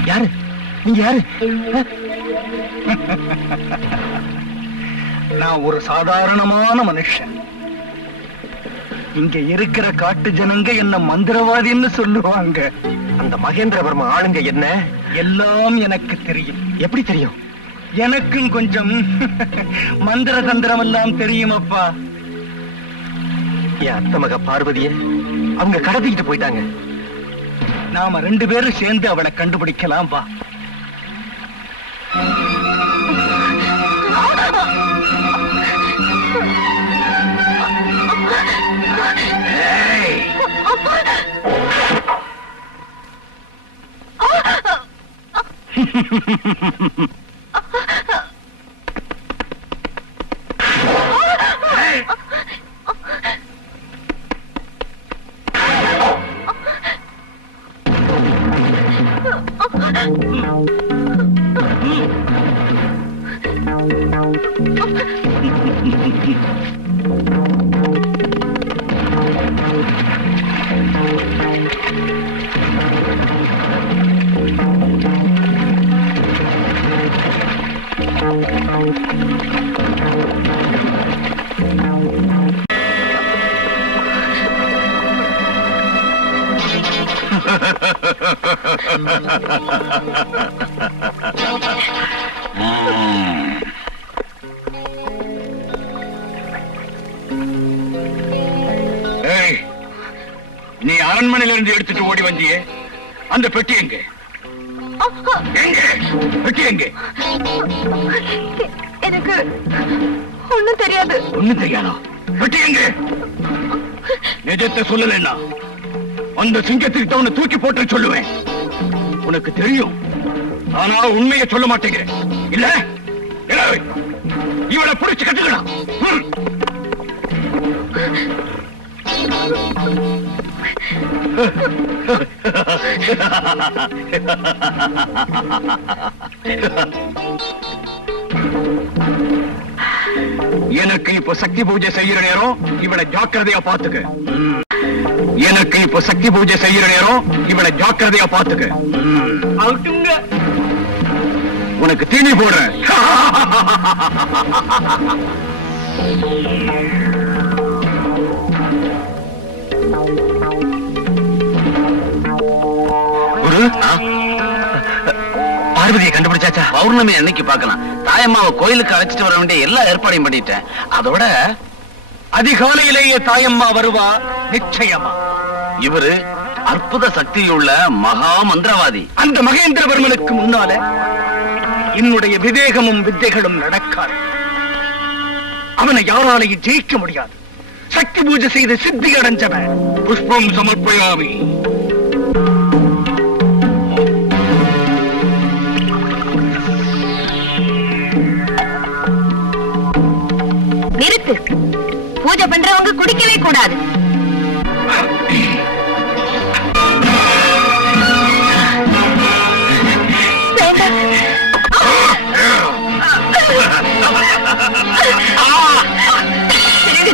யாரு நீங்க? யாரு? நான் ஒரு சாதாரணமான மனுஷன். இங்க இருக்கிற காட்டு ஜனங்க என்ன மந்திரவாதின்னு சொல்லுவாங்க. அந்த மகேந்திரவர்மா ஆளுங்க என்ன எல்லாம் எனக்கு தெரியும். எப்படி தெரியும்? எனக்கும் கொஞ்சம் மந்திர தந்திரம் எல்லாம் தெரியுமப்பா. என் அத்தை மக பார்வதிய அவங்க கடத்திக்கிட்டு போயிட்டாங்க. நாம 2 பேரும் சேர்ந்து அவளை கண்டுபிடிக்கலாம் பா. நீ அரண்மனையில இருந்து எடுத்துட்டு ஓடி வந்தியே, அந்த பெட்டி எங்க? பெட்டி எங்க? எனக்கு ஒண்ணும் தெரியாது. ஒண்ணும் தெரியாதா? பெட்டி எங்க? நிஜத்தை சொல்லலன்னா அந்த சிங்கத்துக்கிட்ட உன்னை தூக்கி போட்டு சொல்லுவேன். உனக்கு தெரியும், ஆனா உண்மையை சொல்ல மாட்டேங்கிற இல்ல? இவளை புடிச்சு கட்டுக்கணும். எனக்கு இப்ப சக்தி பூஜை செய்யற நேரம், இவளை ஜாக்கிரதையா பாத்துக்க. எனக்கு இப்ப சக்தி பூஜை செய்யற நேரம், இவளை ஜாக்கிரதையா பாத்துக்க. உனக்கு தீனி போடுறேன். பார்வதியை கண்டுபிடிச்சாச்சா? பௌர்ணமி அன்னைக்கு பார்க்கலாம். தாயம்மாவை கோயிலுக்கு அழைச்சிட்டு வர வேண்டிய எல்லா ஏற்பாடையும் பண்ணிட்டேன். அதோட அதிகாலையிலேயே தாயம்மா வருவா நிச்சயமா. இவரு அற்புத சக்தியுள்ள மகா மந்திரவாதி. அந்த மகேந்திரவர்மனுக்கு முன்னால என்னுடைய விவேகமும் வித்தைகளும் நடக்காது. அவனை யாராலையும் ஜெயிக்க முடியாது. சக்தி பூஜை செய்து சித்தி அடைஞ்சவன். புஷ்பம் சமர்ப்பயாமி. நிறுத்து. பூஜை பண்றவங்க குடிக்கவே கூடாது.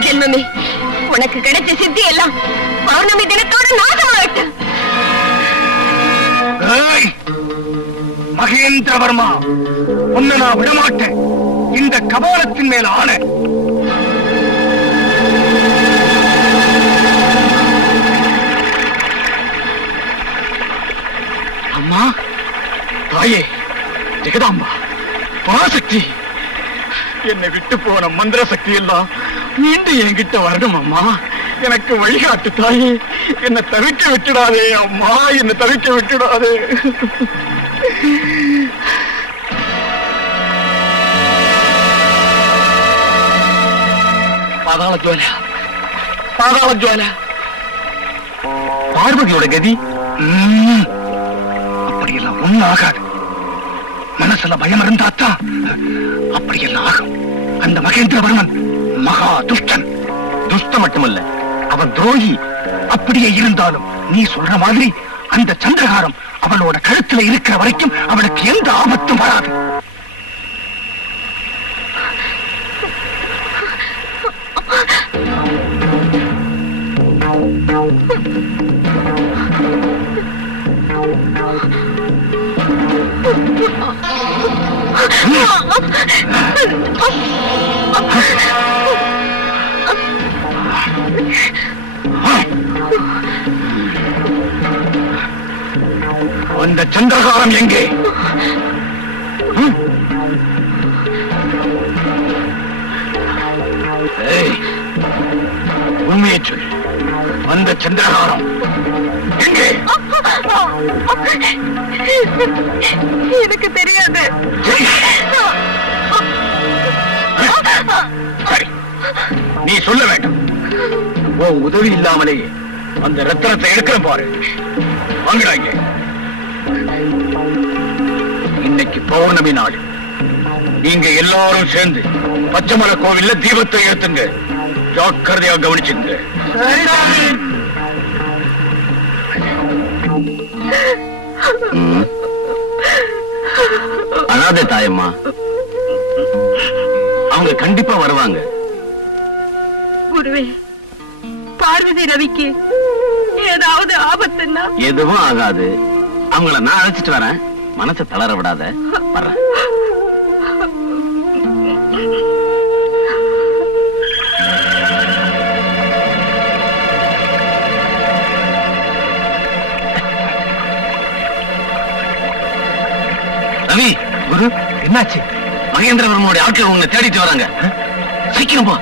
ஜென்மமே, உனக்கு கிடைச்ச சித்தி எல்லாம் பௌர்ணமி தினத்தோடு நாசமாயிட்டு. மகேந்திரவர்மா, உன்னை நான் விடமாட்டேன். இந்த கபாலத்தின் மேல ஆணை. அம்மா, தாயே, ஜெகதாம்பா, பராசக்தி, என்னை விட்டு போன மந்திர சக்தி எல்லாம் மீண்டும் என்கிட்ட வரணும் அம்மா. எனக்கு வழிகாட்டு தாயே. என்னை தவிக்க விட்டுடாதே அம்மா, என்னை தவிக்க விட்டுடாதே. பாதாள ஜுவாலா, பாதாள ஜுவாலா. பார்வதியோட கதி அப்படியெல்லாம் ஒண்ணும் ஆகாது. மனசுல பயம் இருந்தாத்தான் அப்படியெல்லாம் ஆகும். அந்த மகேந்திரவர்மன் மகா துஷ்டன். துஷ்டம் மட்டுமல்ல, அவன் துரோகி. அப்படியே இருந்தாலும் நீ சொல்ற மாதிரி அந்த சந்திரகாரம் அவளோட கழுத்துல இருக்கிற வரைக்கும் அவளுக்கு எந்த ஆபத்தும் வராது. அந்த சந்திரகாரம் எங்கே? உண்மையை சொல். அந்த சந்திரகாரம் எங்கே? எனக்கு தெரியாது. சரி, நீ சொல்ல வேண்டும். உன் உதவி இல்லாமலே அந்த ரத்தனத்தை எடுக்கிற பாரு. வாங்குறாங்க. இன்னைக்கு பௌர்ணமி நாள். நீங்க எல்லாரும் சேர்ந்து பச்சைமலை கோவில்ல தீபத்தை ஏத்துங்க. ஜாக்கிரதையா கவனிச்சுங்க. அழாதே தாயம்மா, அவங்க கண்டிப்பா வருவாங்க. குருவே, பார்வதி ரவிக்கு ஏதாவது ஆபத்துன்னா? எதுவும் ஆகாது. அவங்கள நான் அழைச்சிட்டு வரேன். மனசை தளர விடாத. வர்றேன். ரவி, குரு, என்னாச்சு? மகேந்திரவர்மனுடைய ஆட்கள் உங்களை தேடிட்டு வராங்க. சீக்கிரம் போ.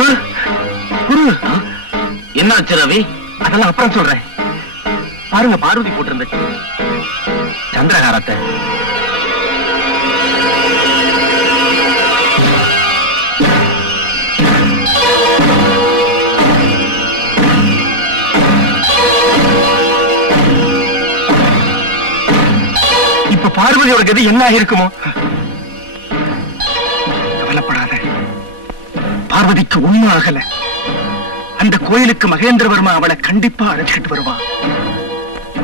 குரு குரு என்னாச்சு ரவி? அதெல்லாம் அப்புறம் சொல்றேன். பாருங்க, பார்வதி போட்டிருந்துச்சு சந்திரகாரத்தை. இப்ப பார்வதியோட கதி என்ன இருக்குமோ? கவலைப்படாத, பார்வதிக்கு ஒண்ணும் ஆகல. அந்த கோயிலுக்கு மகேந்திரவர்மா அவளை கண்டிப்பா அழைச்சிட்டு வருவான்.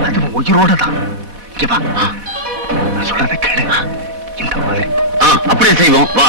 அதுவும் உயிரோட தான். நான் சொல்றத கேளு. இந்த மாதிரி அப்படியே செய்வோம், வா.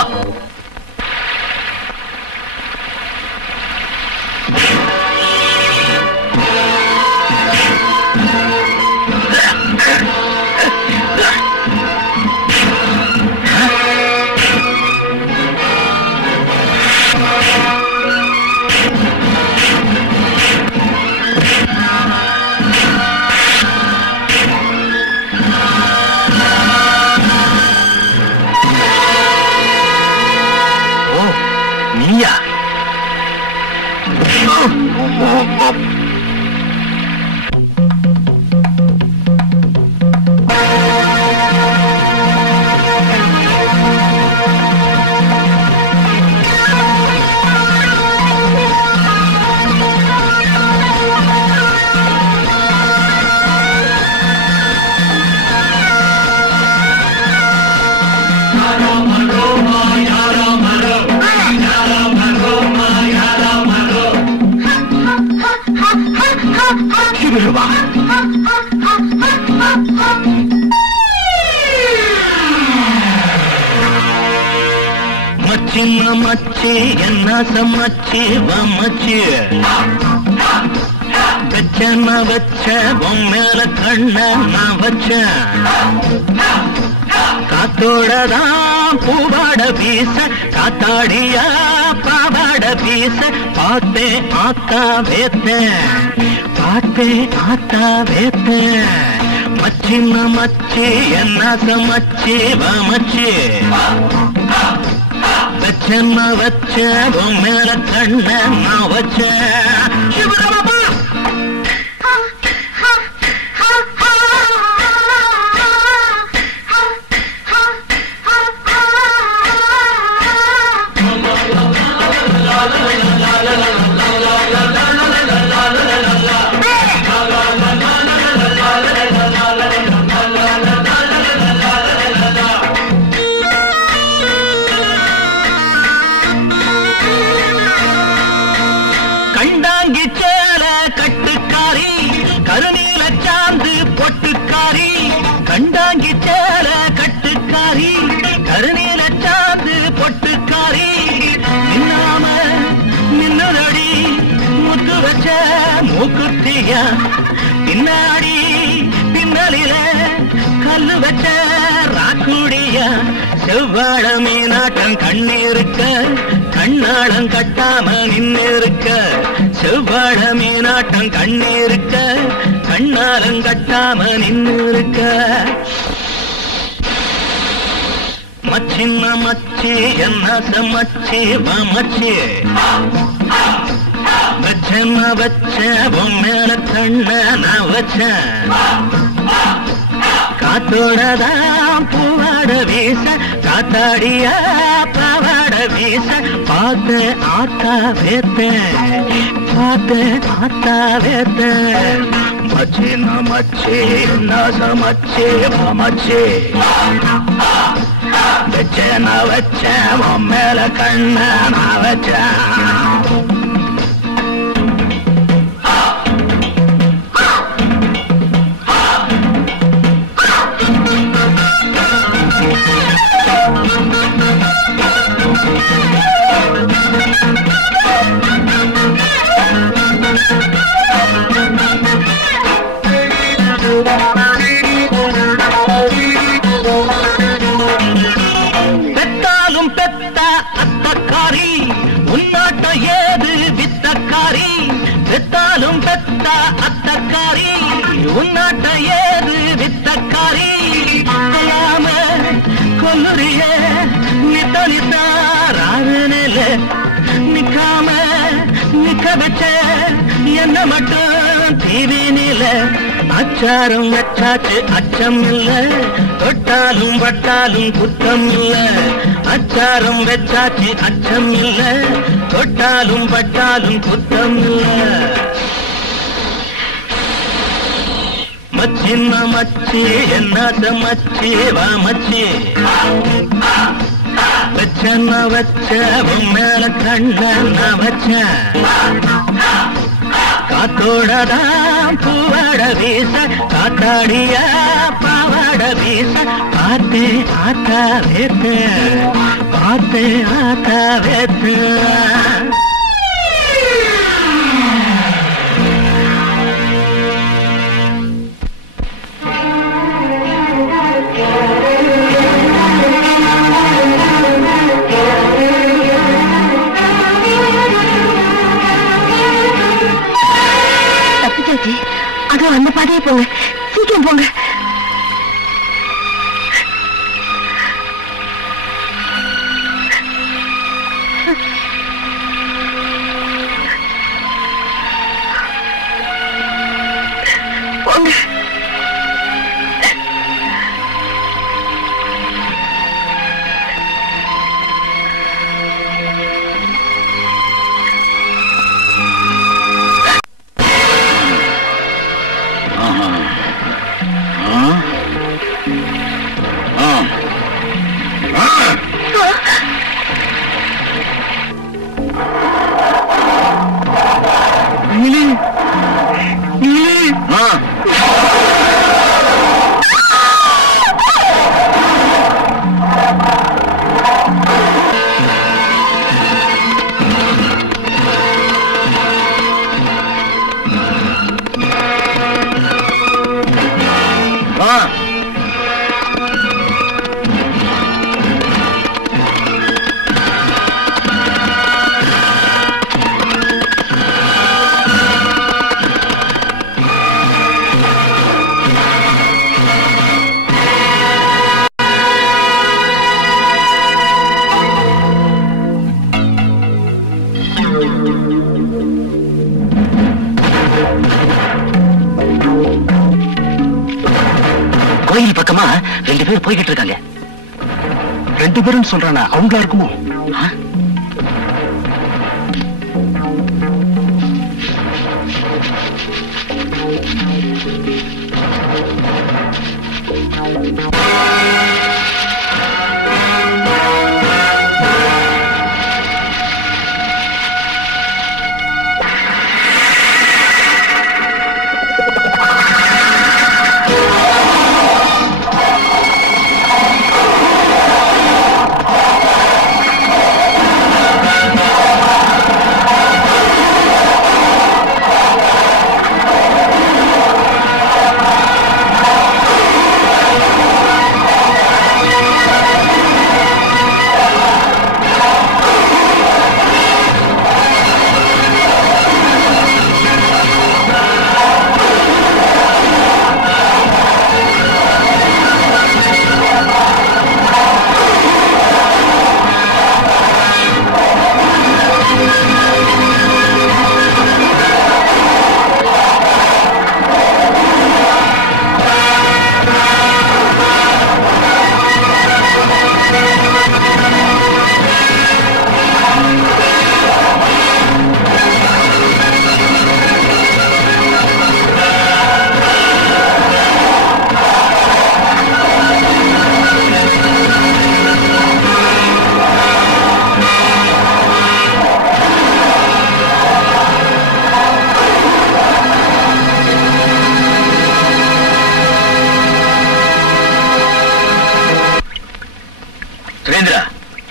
மச்சி என்ன சமச்சி வமச்சி வச்ச வச்ச பொம்மேல கண்ண நான் வச்ச காத்தோடதான் பூவாட பீச காத்தாடியா பாவாட பீச பார்த்தே ஆத்தா வேத்த பார்த்தே ஆத்தா வேத்த மச்சின்ன மச்சி என்ன சமச்சி வமச்சி வச்ச வச்ச பொம்மேல கண்ண நான் வச்ச கண்டாங்கி சேல கட்டுக்காரி கருநீல சாந்து பொட்டுக்காரி நின்னாம நின்னுதடி முத்து வச்ச மூக்குத்தியா பின்னாடி பின்னலில கல்லு வச்ச ராக்குடியா செவ்வாழ மீனாட்டம் கண்ணீருக்க கண்ணாளம் கட்டாம நின்னிருக்க செவ்வாழ மீனாட்டம் கண்ணீருக்க கண்ணாலம் கட்டாம நின்னிருக்க மச்சின்ன மச்சி என்ன சமச்சி வமச்சி வச்ச வச்ச பொம்மேல கண்ண நான் வச்ச காத்தோடதான் பூவாட வீச காத்தாடியா பாவாட வீச பார்த்து ஆத்தா வேத்த பார்த்து ஆத்தா வேத்த மச்சின்ன மச்சி நசமச்சி மச்சி வச்ச நான் வச்ச மேல கண்ண நான் வச்ச பெத்தாலும் பெத்த அத்தக்காரி உன்னாட்ட ஏது வித்தக்காரி பெத்தாலும் பெத்த அத்தக்காரி உன்னாட்ட ஏது வித்தக்காரி கொல்லாம கொல்லுறிய நித்தலித்தாராறு நில நிக்காம வச்ச என்ன மட்டும் தீவினில அச்சாரம் வச்சாச்சு அச்சம் இல்ல தொட்டாலும் பட்டாலும் குற்றம் இல்ல அச்சாரம் வச்சாச்சு அச்சம் இல்ல தொட்டாலும் பட்டாலும் குற்றம் இல்ல மச்சின்ன மச்சி என்னாத மச்சி வா மச்சி வச்ச வச்ச மேல கண்ண வச்ச காத்தோடதான் பூவாட வீச காத்தாடியா பாவாட வீச பார்த்தே ஆத்தா வேத்து பார்த்தே ஆத்தா வேத்து அதோ அந்த பாதையே போங்க சீக்கிரம் போங்க போங்க கோயில் பக்கமா 2 பேர் போய்கிட்டு இருக்காங்க. 2 பேரும் சொல்றானா? அவங்களா இருக்குமோ?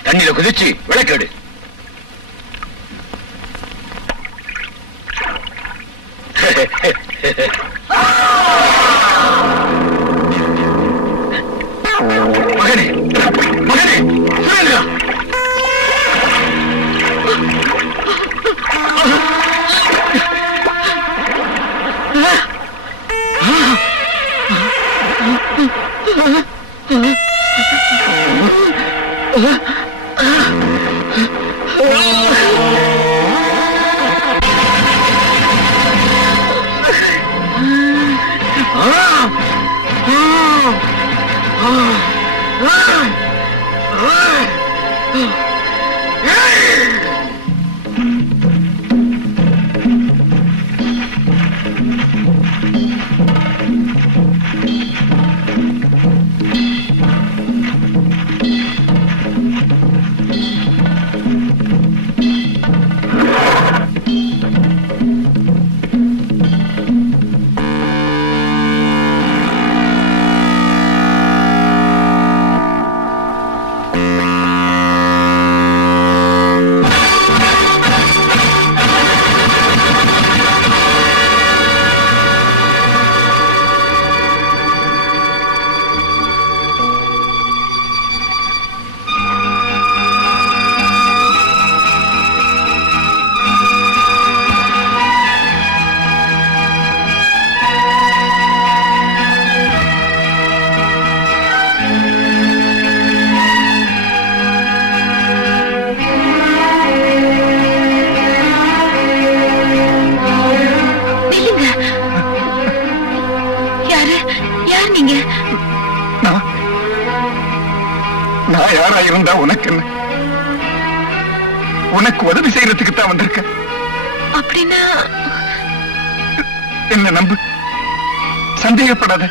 தண்ணியில குதிச்சு விளக்கெடு. மகனே மகனே சுரேந்திரா, நான் யாரா இருந்தா உனக்கு என்ன? உனக்கு உதவி செய்யறதுக்கு தான் வந்திருக்க. அப்படின்னா என்ன நம்பு, சந்தேகப்படாத.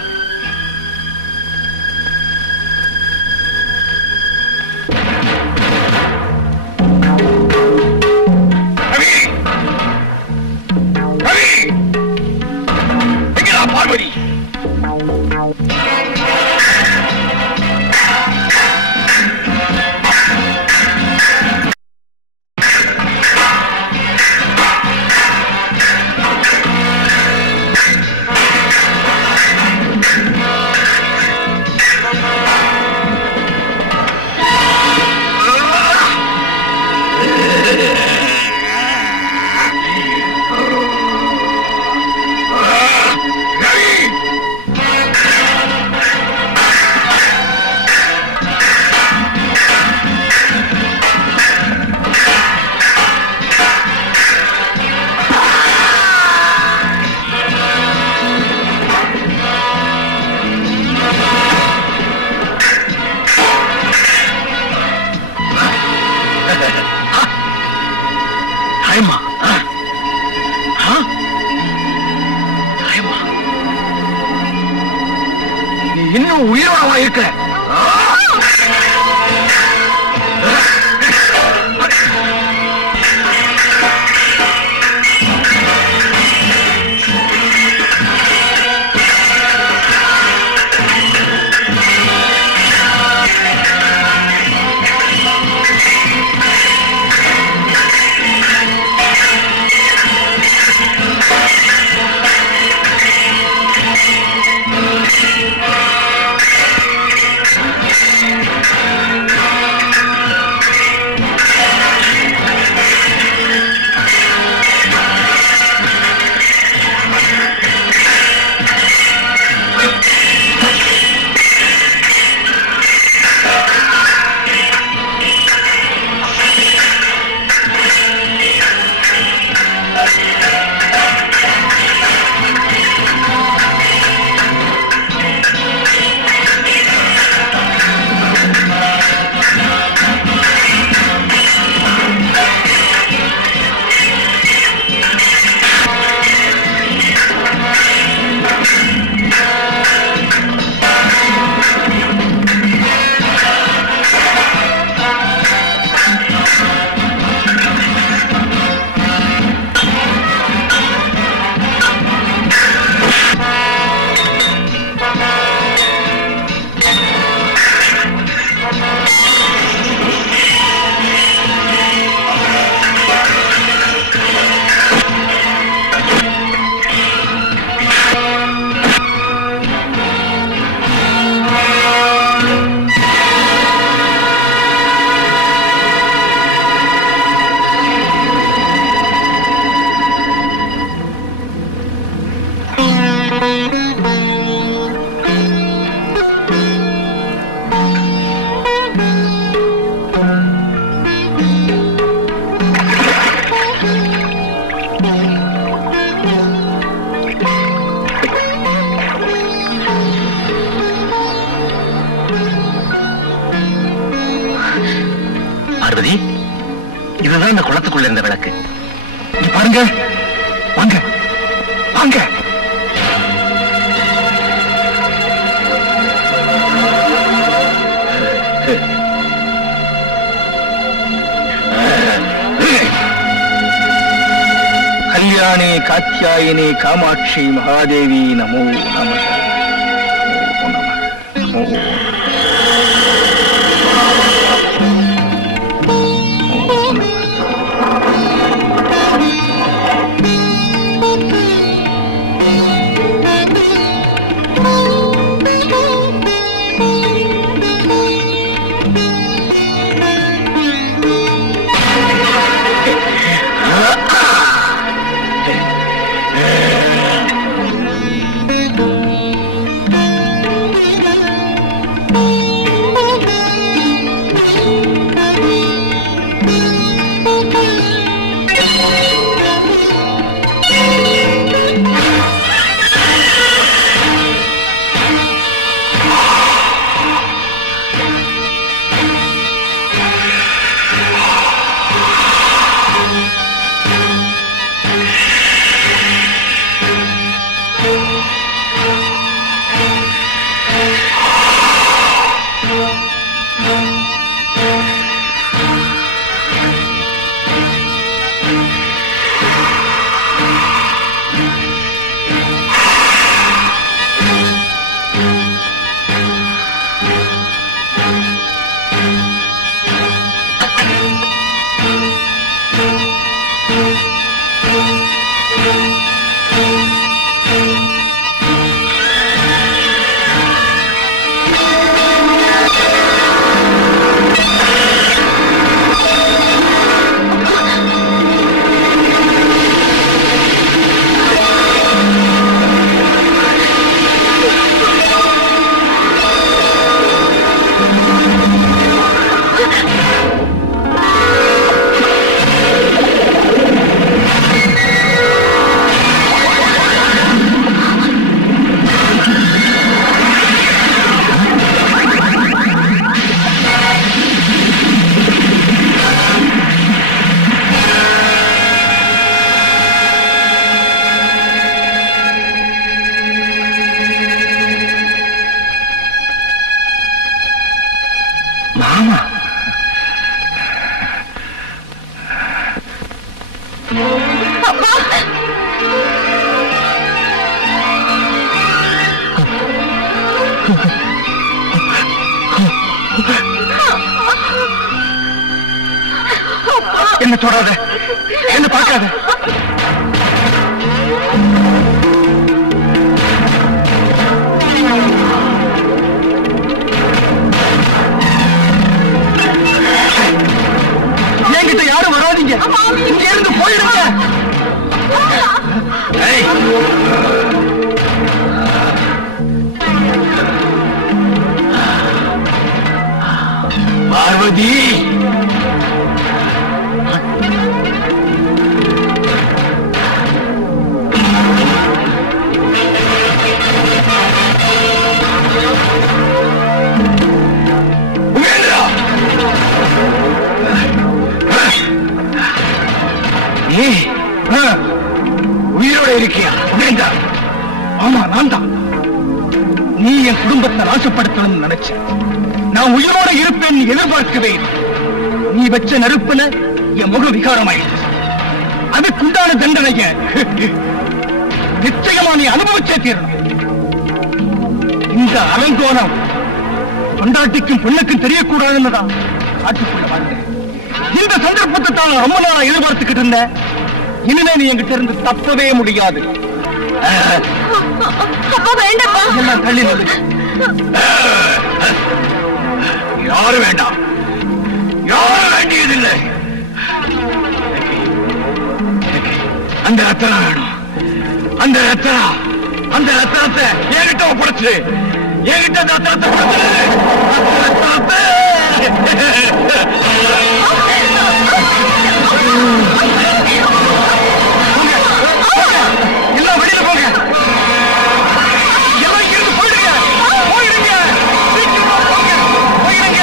பார்வதி இன்னும் உயிரோடவா இருக்க? பார்வதி, இதுதான் அந்த குளத்துக்குள்ள இருந்த விளக்கு. இங்க பாருங்க, வாங்க வாங்க. கல்யாணி காத்யாயினி காமாட்சி மகாதேவி நமோ நம. என்ன தொடாத, என்ன பார்க்காத. என்கிட்ட யாரும் வராதீங்க, இங்க இருந்து போயிடுங்க. பார்வதி, உயிரோட இருக்கியா? ஆமா, நான் தான். நீ என் குடும்பத்தை நாசப்படுத்தணும்னு நினைச்ச. நான் உயிரோட இருப்பேன் எதிர்பார்க்கவே. நீ வச்ச நெருப்புல என் முக விகாரமாயிடுச்சு. அதுக்குண்டான தண்டனைய நிச்சயமா நீ அனுபவிச்சே தீரணும். இந்த அலங்கோலம் கொண்டாட்டிக்கும் பொண்ணுக்கும் தெரியக்கூடாதுன்னுதான் காட்டுக்குள்ள வாழ்ந்தேன். இந்த சந்தர்ப்பத்தை தான் ரொம்ப நாளா எதிர்பார்த்துக்கிட்டு இருந்த. இனிமே நீ என்கிட்ட இருந்து தப்பவே முடியாது. எல்லாம் தள்ளி நில்லு. யாரும் வேண்டாம், யாரும் வேண்டியதில்லை. அந்த ரத்தனம் வேணும். அந்த ரத்தனத்தை என்கிட்ட ஒப்படைச்சு, என்கிட்ட அந்த ரத்தனத்தை ரத்தனத்தை எல்லாம் வெளியில போங்க. எல்லாம் இருந்து போயிடுங்க, போயிடுங்க, சீக்கிரமா போங்க, போயிடுங்க.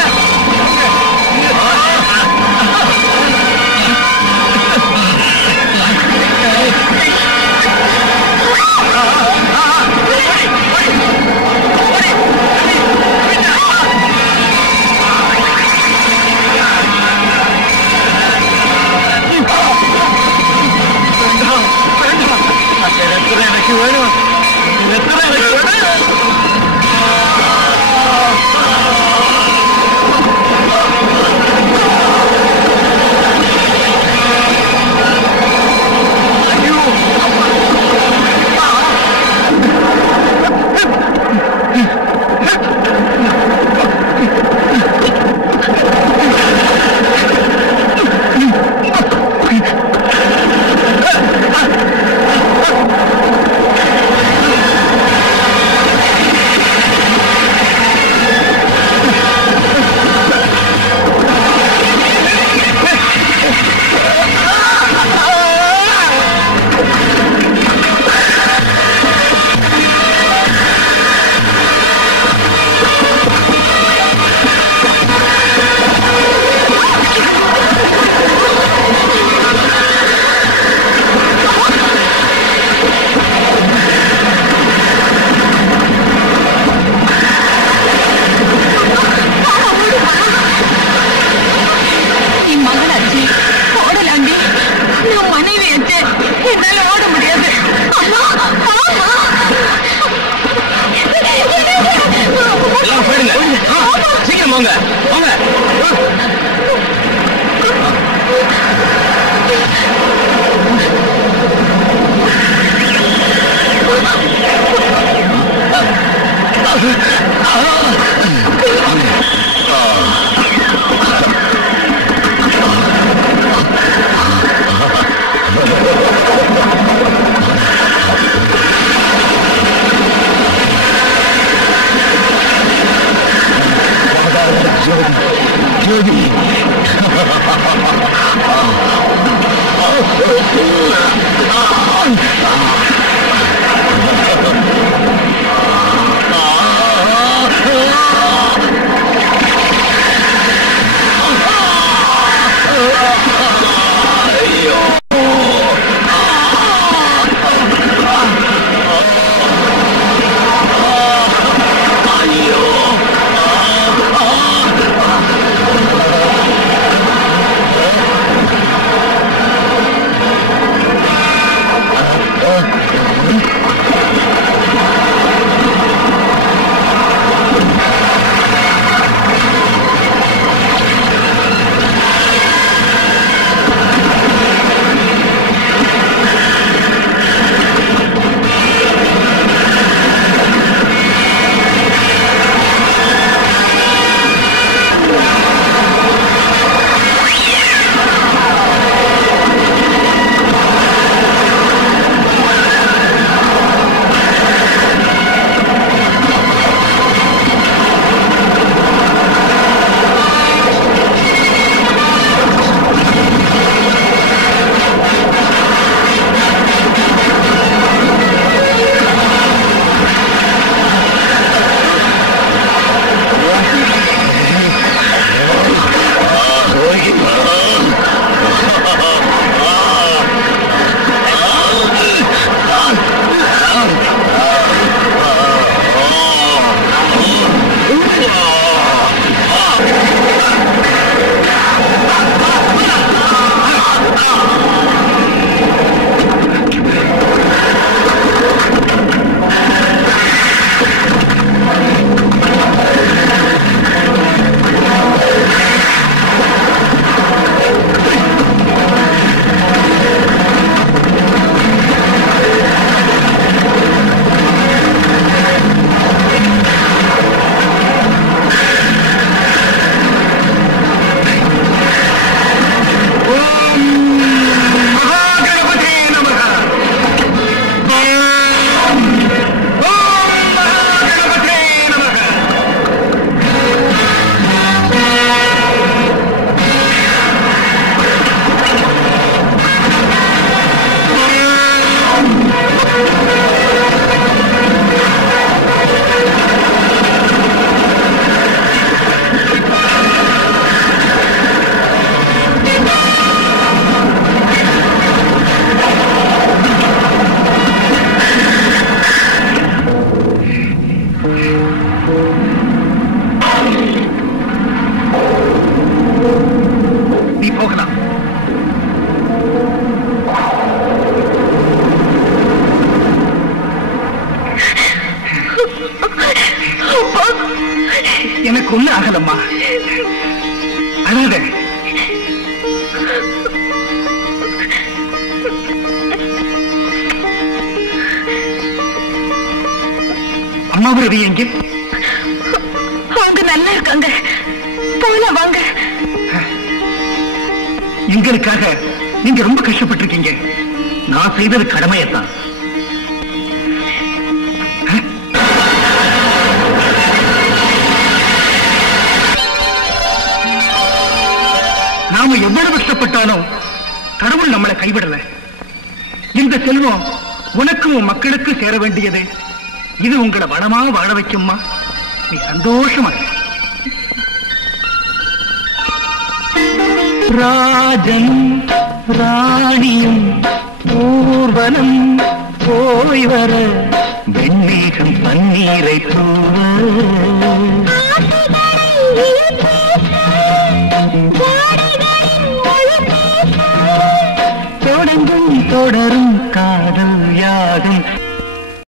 ஜோதி எனக்கு ஒண்ணு ஆகலம்மா, அழாத. அம்மாவும் ரவி எங்கே? அவங்க நல்லா இருக்காங்க, போலாம் வாங்க. எங்களுக்காக நீங்க ரொம்ப கஷ்டப்பட்டிருக்கீங்க. நான் செய்தது கடமையத்தான். நாம எவ்வளவு கஷ்டப்பட்டாலும் கடவுள் நம்மளை கைவிடல. இந்த செல்வம் உனக்கும் உன் மக்களுக்கும் சேர வேண்டியது. இது உங்களை வளமா வாழ வைக்கும்மா. நீ சந்தோஷமா இரு. ராஜன் ராணியும் ஊர்வலம் போய் வர வெண்ணீகம் பன்னீரை தூவ தொடங்கும் தொடரும்